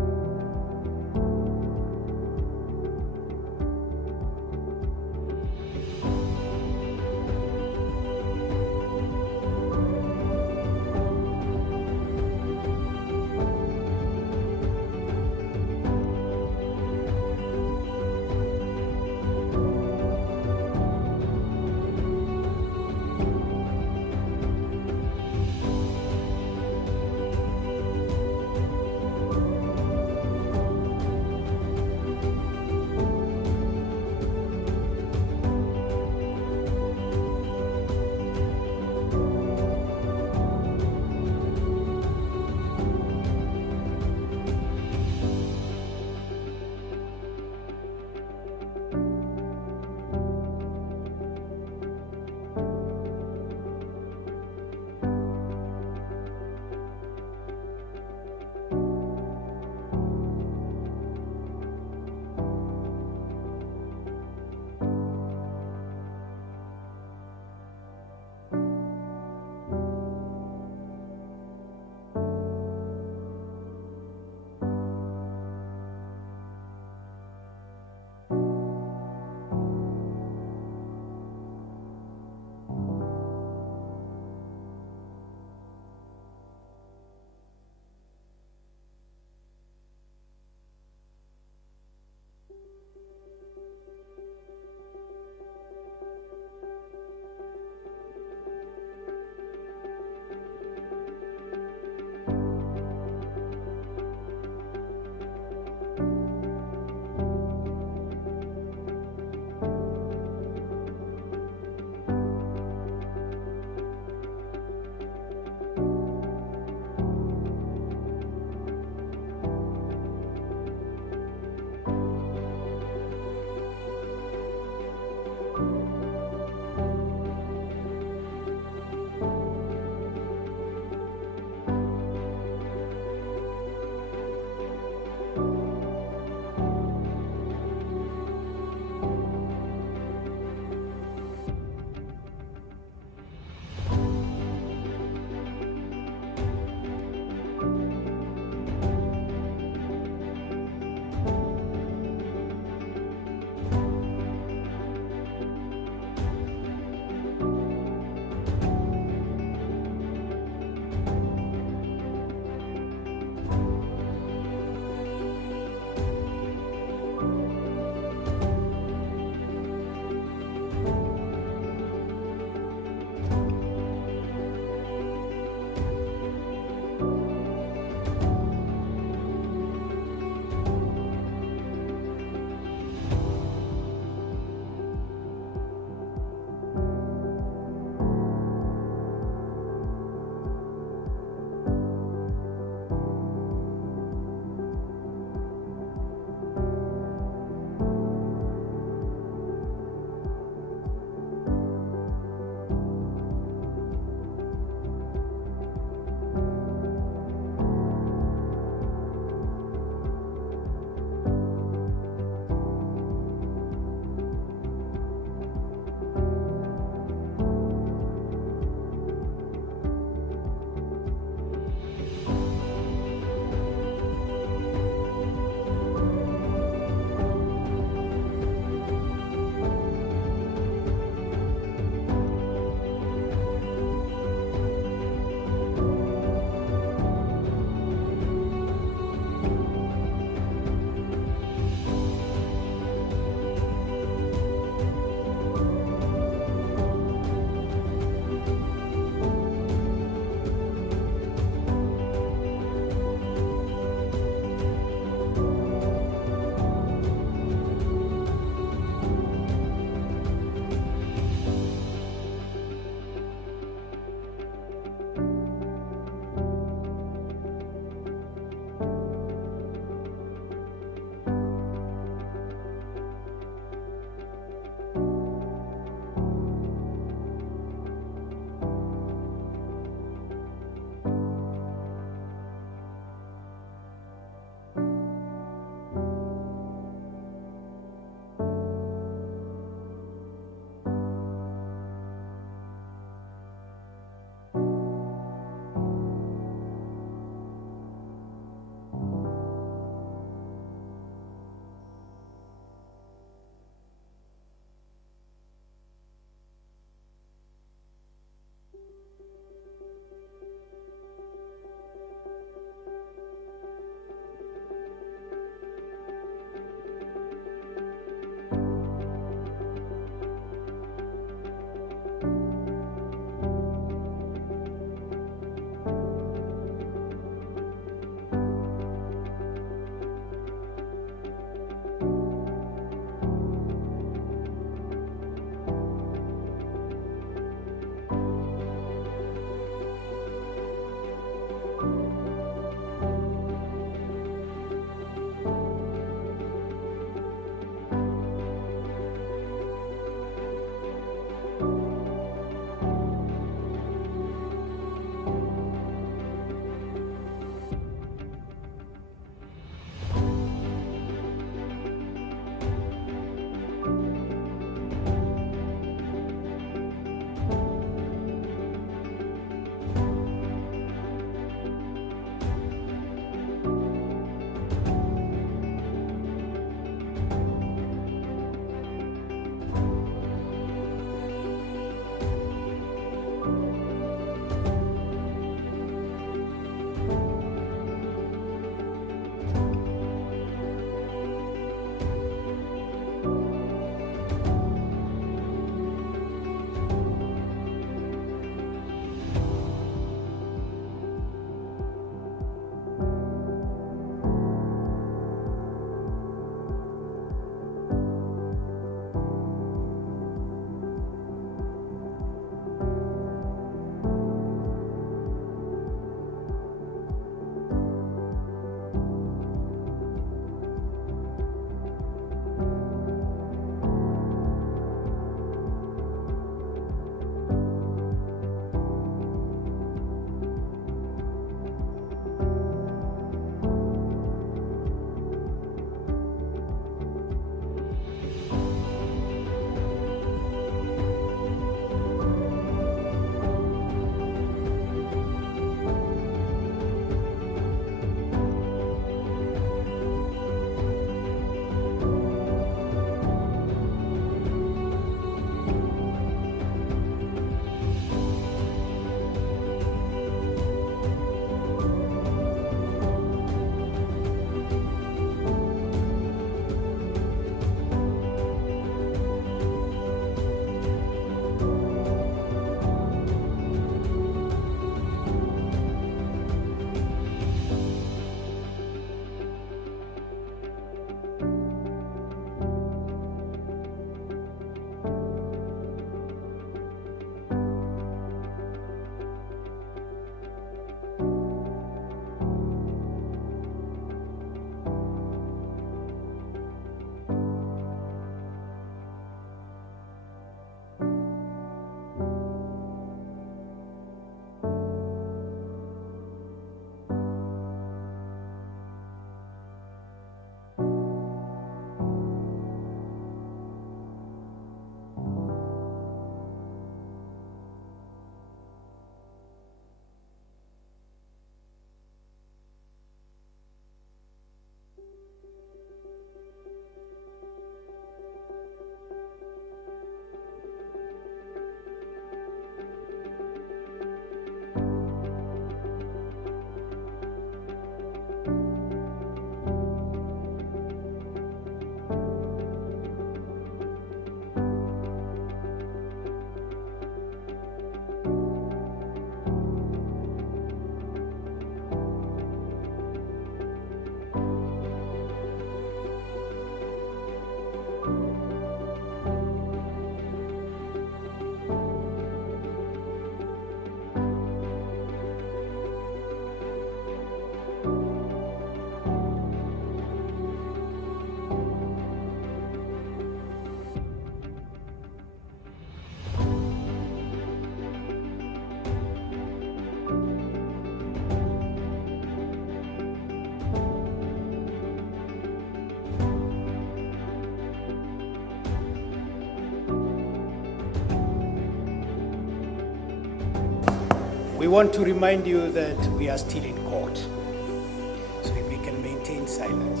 We want to remind you that we are still in court. So if we can maintain silence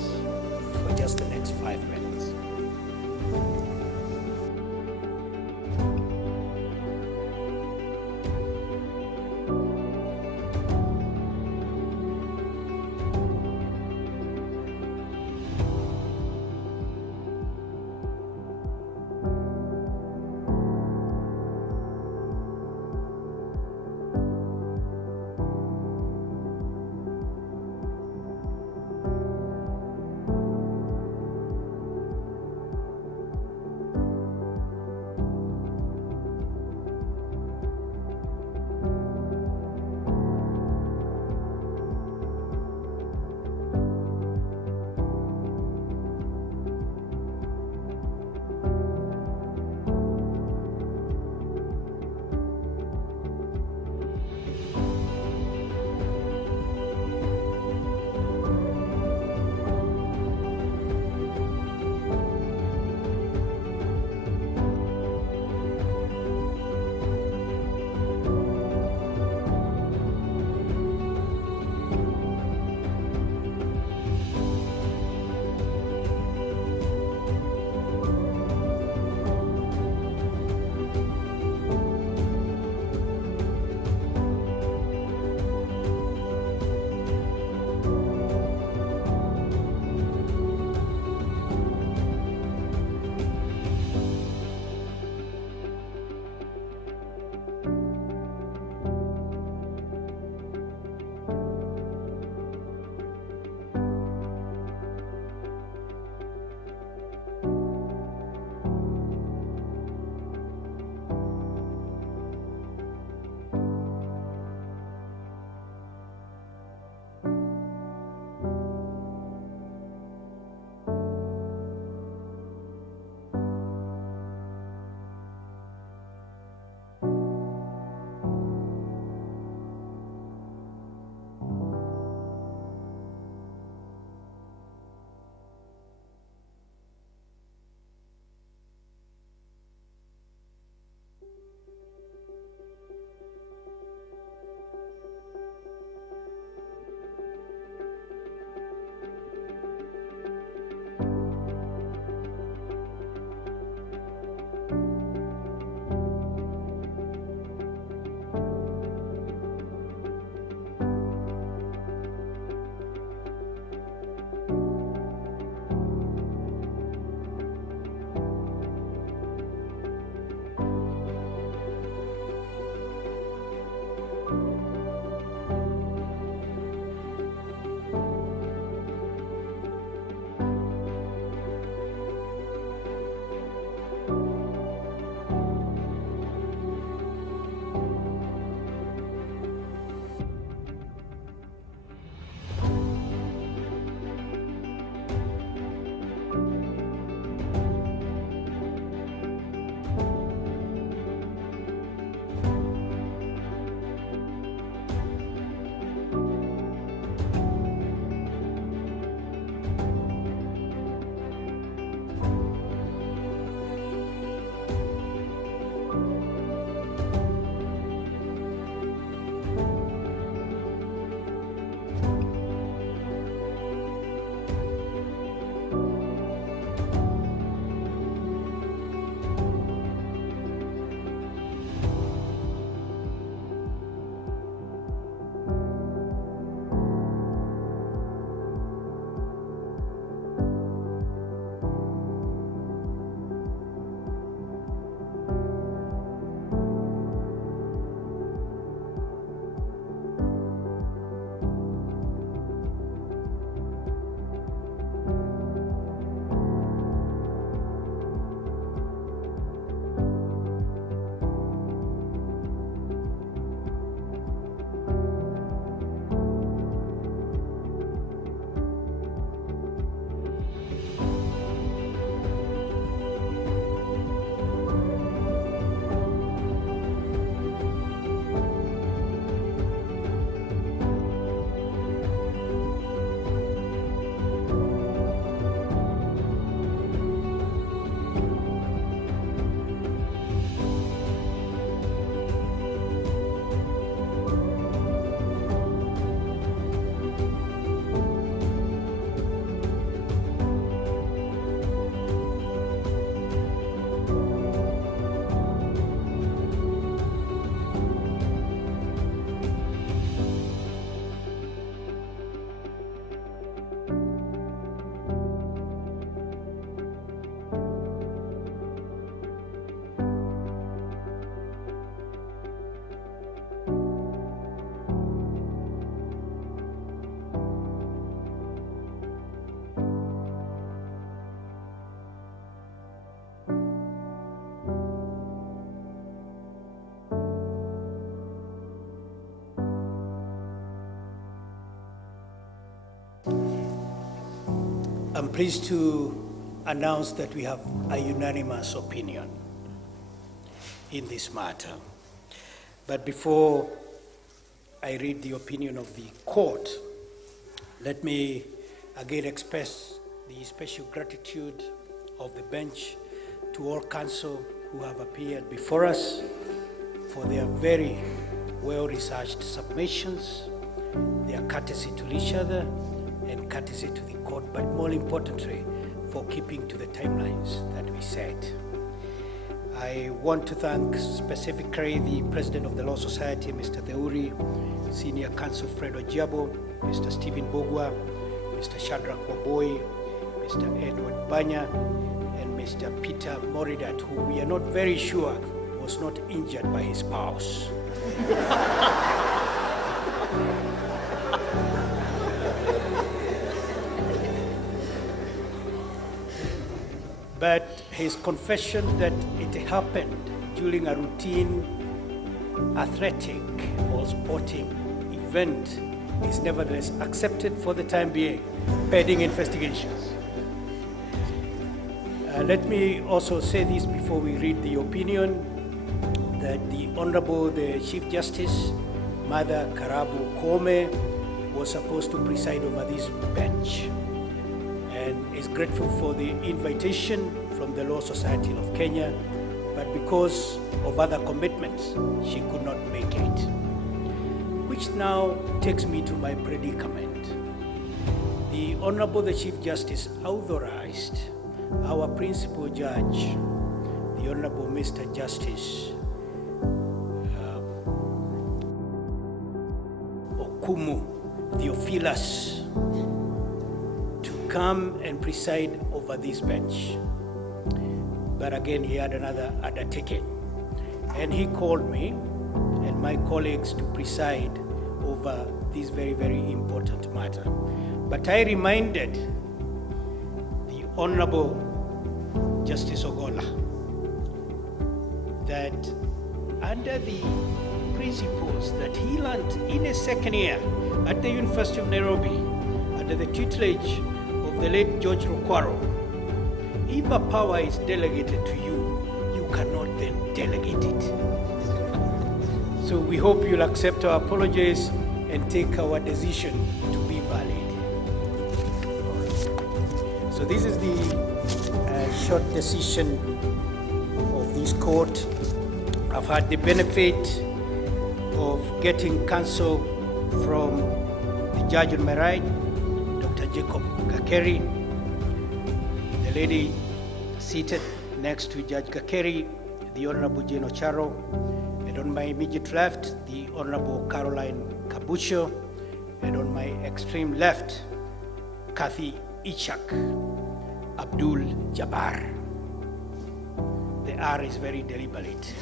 for just the next 5 minutes. pleased to announce that we have a unanimous opinion in this matter. But before I read the opinion of the court, let me again express the special gratitude of the bench to all counsel who have appeared before us for their very well-researched submissions, their courtesy to each other and courtesy to the court, but more importantly, for keeping to the timelines that we set. I want to thank specifically the President of the Law Society, Mr. Theuri, Senior Counsel Fred Ojiabo, Mr. Stephen Bogwa, Mr. Shadrach Waboi, Mr. Edward Banya, and Mr. Peter Moridat, who we are not very sure was not injured by his spouse. But his confession that it happened during a routine athletic or sporting event is nevertheless accepted for the time being, pending investigations. Let me also say this before we read the opinion, that the Honorable the Chief Justice, Mother Karabu Kome, was supposed to preside over this bench and is grateful for the invitation from the Law Society of Kenya, but because of other commitments, she could not make it. Which now takes me to my predicament. The Honorable the Chief Justice authorized our principal judge, the Honorable Mr. Justice Okumu Theophilus, to come and preside over this bench. But again, he had another undertaking. And he called me and my colleagues to preside over this very, very important matter. But I reminded the Honorable Justice Ogola that under the principles that he learned in his second year at the University of Nairobi, under the tutelage of the late George Rukwaro, if a power is delegated to you, you cannot then delegate it. So we hope you'll accept our apologies and take our decision to be valid. So this is the short decision of this court. I've had the benefit of getting counsel from the judge on my right, Dr. Jacob Gakeri, the lady seated next to Judge Gakeri, the Honorable Jane Ocharo, and on my immediate left, the Honorable Caroline Kabusho, and on my extreme left, Kathy Ichak Abdul Jabbar. The R is very deliberate.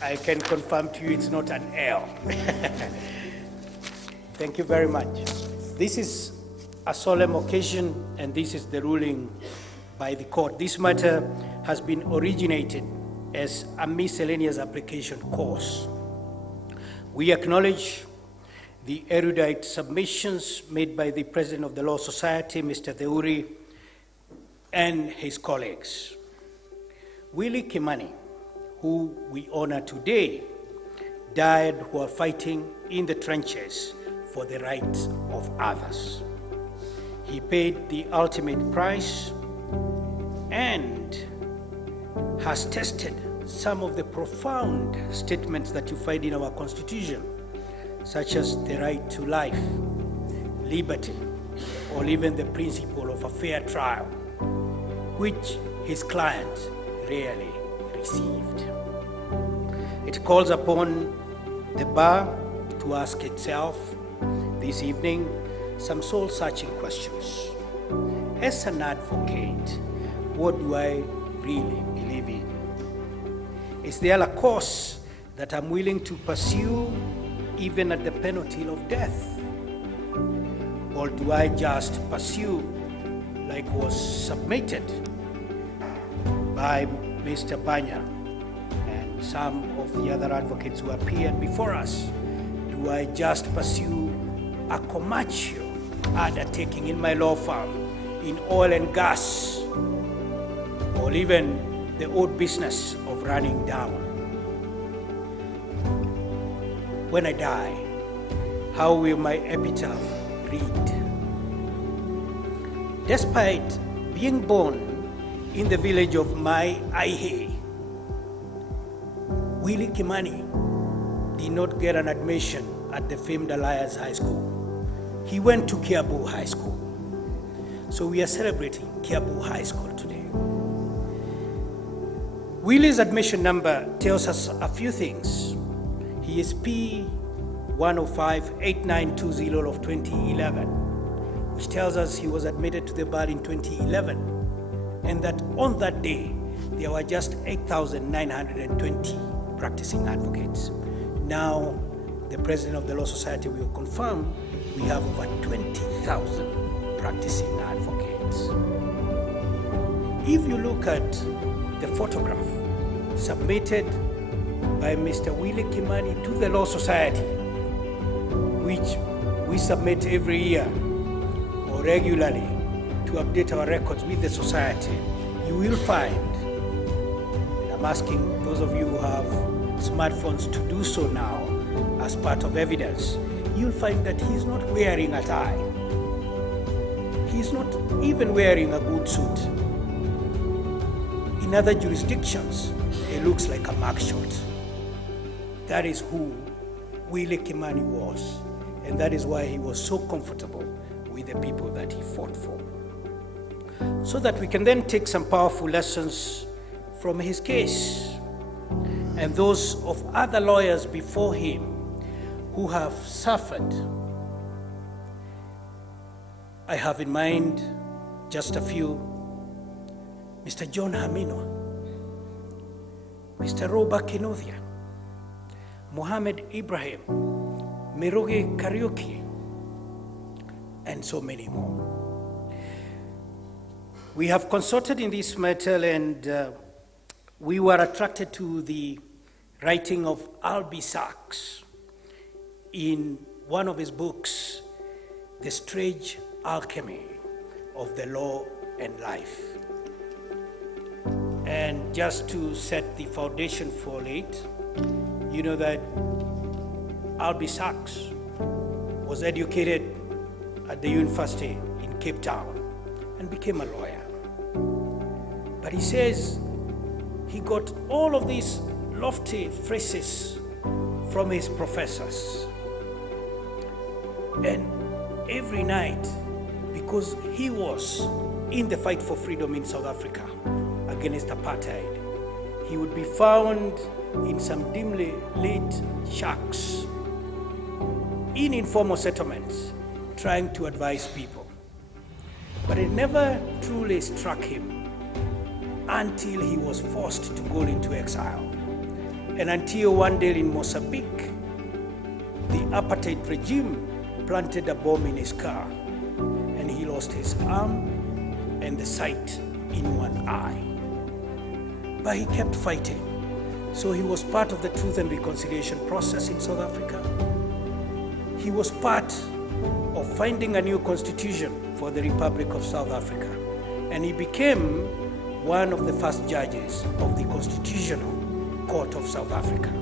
I can confirm to you it's not an L. Thank you very much. This is a solemn occasion, and this is the ruling by the court. This matter has been originated as a miscellaneous application course. We acknowledge the erudite submissions made by the President of the Law Society, Mr. Theuri, and his colleagues. Willie Kimani, who we honor today, died while fighting in the trenches for the rights of others. He paid the ultimate price and has tested some of the profound statements that you find in our Constitution, such as the right to life, liberty, or even the principle of a fair trial, which his client rarely received. It calls upon the bar to ask itself this evening some soul-searching questions. As an advocate, what do I really believe in? Is there a cause that I'm willing to pursue even at the penalty of death? Or do I just pursue like was submitted by Mr. Banya and some of the other advocates who appeared before us? Do I just pursue a commercial undertaking in my law firm, in oil and gas, or even the old business of running down. When I die, how will my epitaph read? Despite being born in the village of Mai Aihe, Willie Kimani did not get an admission at the famed Alliance High School. He went to Kiabu High School. So we are celebrating Kiabu High School today. Willie's admission number tells us a few things. He is P1058920 of 2011, which tells us he was admitted to the bar in 2011, and that on that day, there were just 8,920 practicing advocates. Now, the president of the Law Society will confirm we have over 20,000 practicing advocates. If you look at the photograph submitted by Mr. Willie Kimani to the Law Society, which we submit every year or regularly to update our records with the society, you will find, and I'm asking those of you who have smartphones to do so now as part of evidence, you'll find that he's not wearing a tie. He's not even wearing a good suit. In other jurisdictions, it looks like a mugshot. That is who Willie Kimani was, and that is why he was so comfortable with the people that he fought for. So that we can then take some powerful lessons from his case and those of other lawyers before him who have suffered. I have in mind just a few: Mr. John Hamino, Mr. Roba Kenothia, Mohammed Ibrahim, Miruge Kariuki, and so many more. We have consulted in this matter, and we were attracted to the writing of Albie Sachs in one of his books, The Strange Alchemy of the Law and Life. And just to set the foundation for it, you know that Albie Sachs was educated at the university in Cape Town and became a lawyer. But he says he got all of these lofty phrases from his professors. And every night, because he was in the fight for freedom in South Africa against apartheid, he would be found in some dimly lit shacks in informal settlements trying to advise people. But it never truly struck him until he was forced to go into exile. And until one day in Mozambique, the apartheid regime planted a bomb in his car, and he lost his arm and the sight in one eye. But he kept fighting. So he was part of the Truth and Reconciliation process in South Africa. He was part of finding a new constitution for the Republic of South Africa. And he became one of the first judges of the Constitutional Court of South Africa.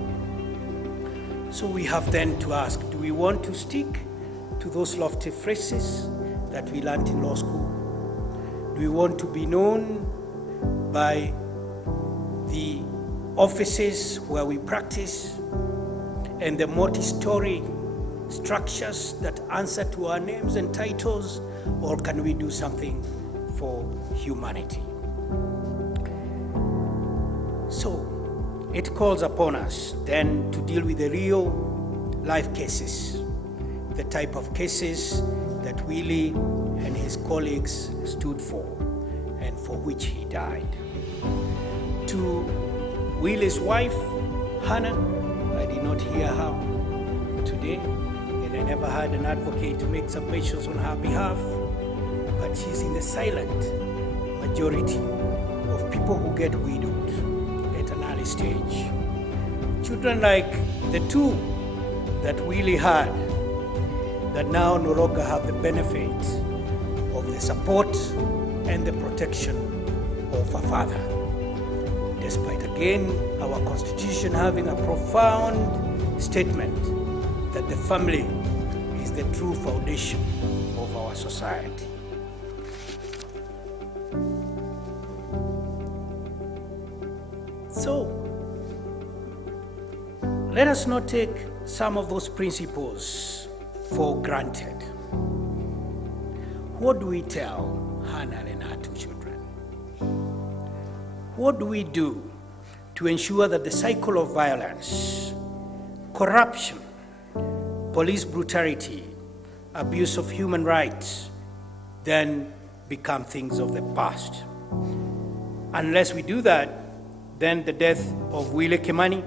So we have then to ask, do we want to stick to those lofty phrases that we learned in law school? Do we want to be known by the offices where we practice and the multi-story structures that answer to our names and titles, or can we do something for humanity? So it calls upon us then to deal with the real life cases, the type of cases that Willie and his colleagues stood for and for which he died. To Willie's wife, Hannah, I did not hear her today, and I never had an advocate to make submissions on her behalf, but she's in the silent majority of people who get widowed at an early stage. Children like the two that Willie had, that now no longer have the benefit of the support and the protection of a father. Despite again our constitution having a profound statement that the family is the true foundation of our society. So, let us not take some of those principles for granted. What do we tell Hannah and her two children? What do we do to ensure that the cycle of violence, corruption, police brutality, abuse of human rights then become things of the past? Unless we do that, then the death of Willie Kimani,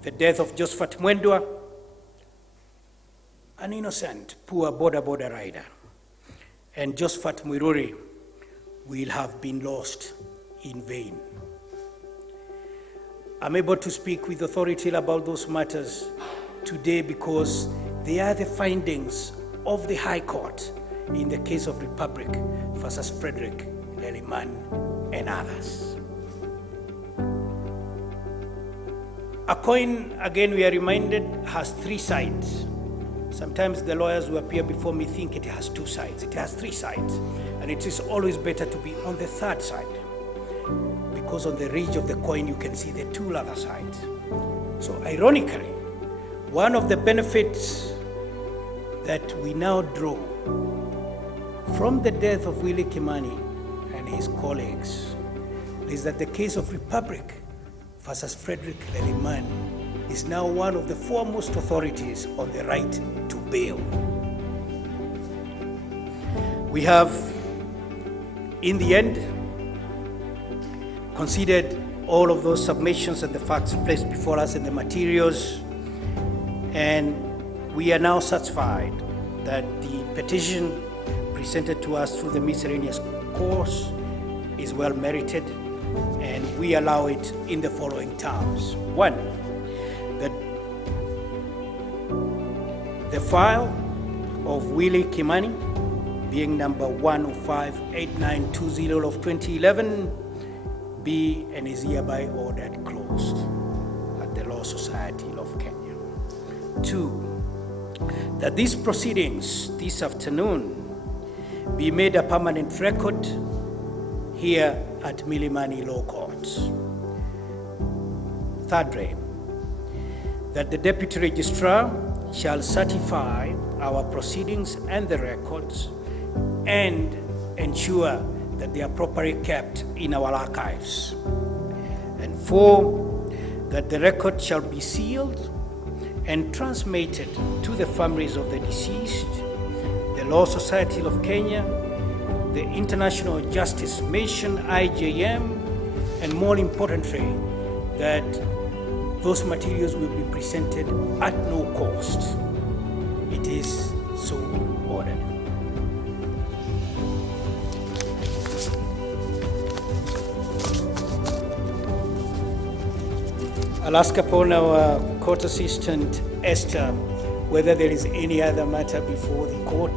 the death of Josephat Mwendwa, an innocent, poor border rider, and Josephat Mwiruri will have been lost in vain. I'm able to speak with authority about those matters today because they are the findings of the High Court in the case of Republic versus Frederick Leliman and others. A coin, again, we are reminded, has three sides. Sometimes the lawyers who appear before me think it has two sides. It has three sides. And it is always better to be on the third side, because on the ridge of the coin you can see the two other sides. So ironically, one of the benefits that we now draw from the death of Willie Kimani and his colleagues is that the case of Republic versus Frederick Leliman is now one of the foremost authorities on the right to bail. We have, in the end, considered all of those submissions and the facts placed before us in the materials, and we are now satisfied that the petition presented to us through the miscellaneous course is well merited, and we allow it in the following terms. One, that the file of Willie Kimani, being number 1058920 of 2011, be and is hereby ordered closed at the Law Society of Kenya. Two, that these proceedings this afternoon be made a permanent record here at Milimani Law Courts. Thirdly, that the Deputy Registrar shall certify our proceedings and the records and ensure that they are properly kept in our archives. And four, that the record shall be sealed and transmitted to the families of the deceased, the Law Society of Kenya, the International Justice Mission, IJM, and more importantly, that those materials will be presented at no cost. It is so ordered. I'll ask upon our court assistant, Esther, whether there is any other matter before the court,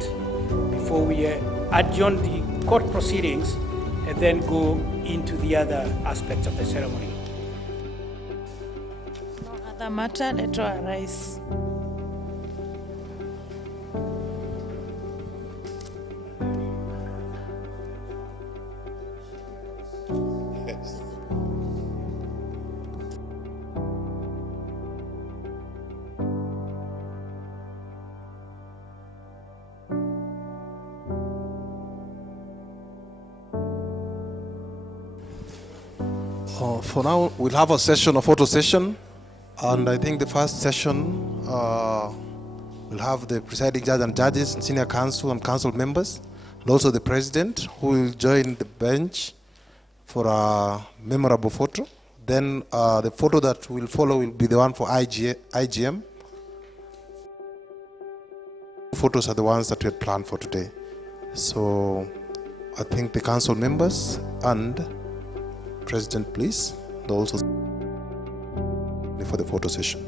before we adjourn the court proceedings and then go into the other aspects of the ceremony. No other matter, let all arise. For now, we'll have a session, a photo session, and I think the first session we'll have the presiding judge and judges, senior counsel and council members, and also the president, who will join the bench for a memorable photo. Then the photo that will follow will be the one for IGM. Photos are the ones that we had planned for today. So I think the council members and President, please, and also for the photo session.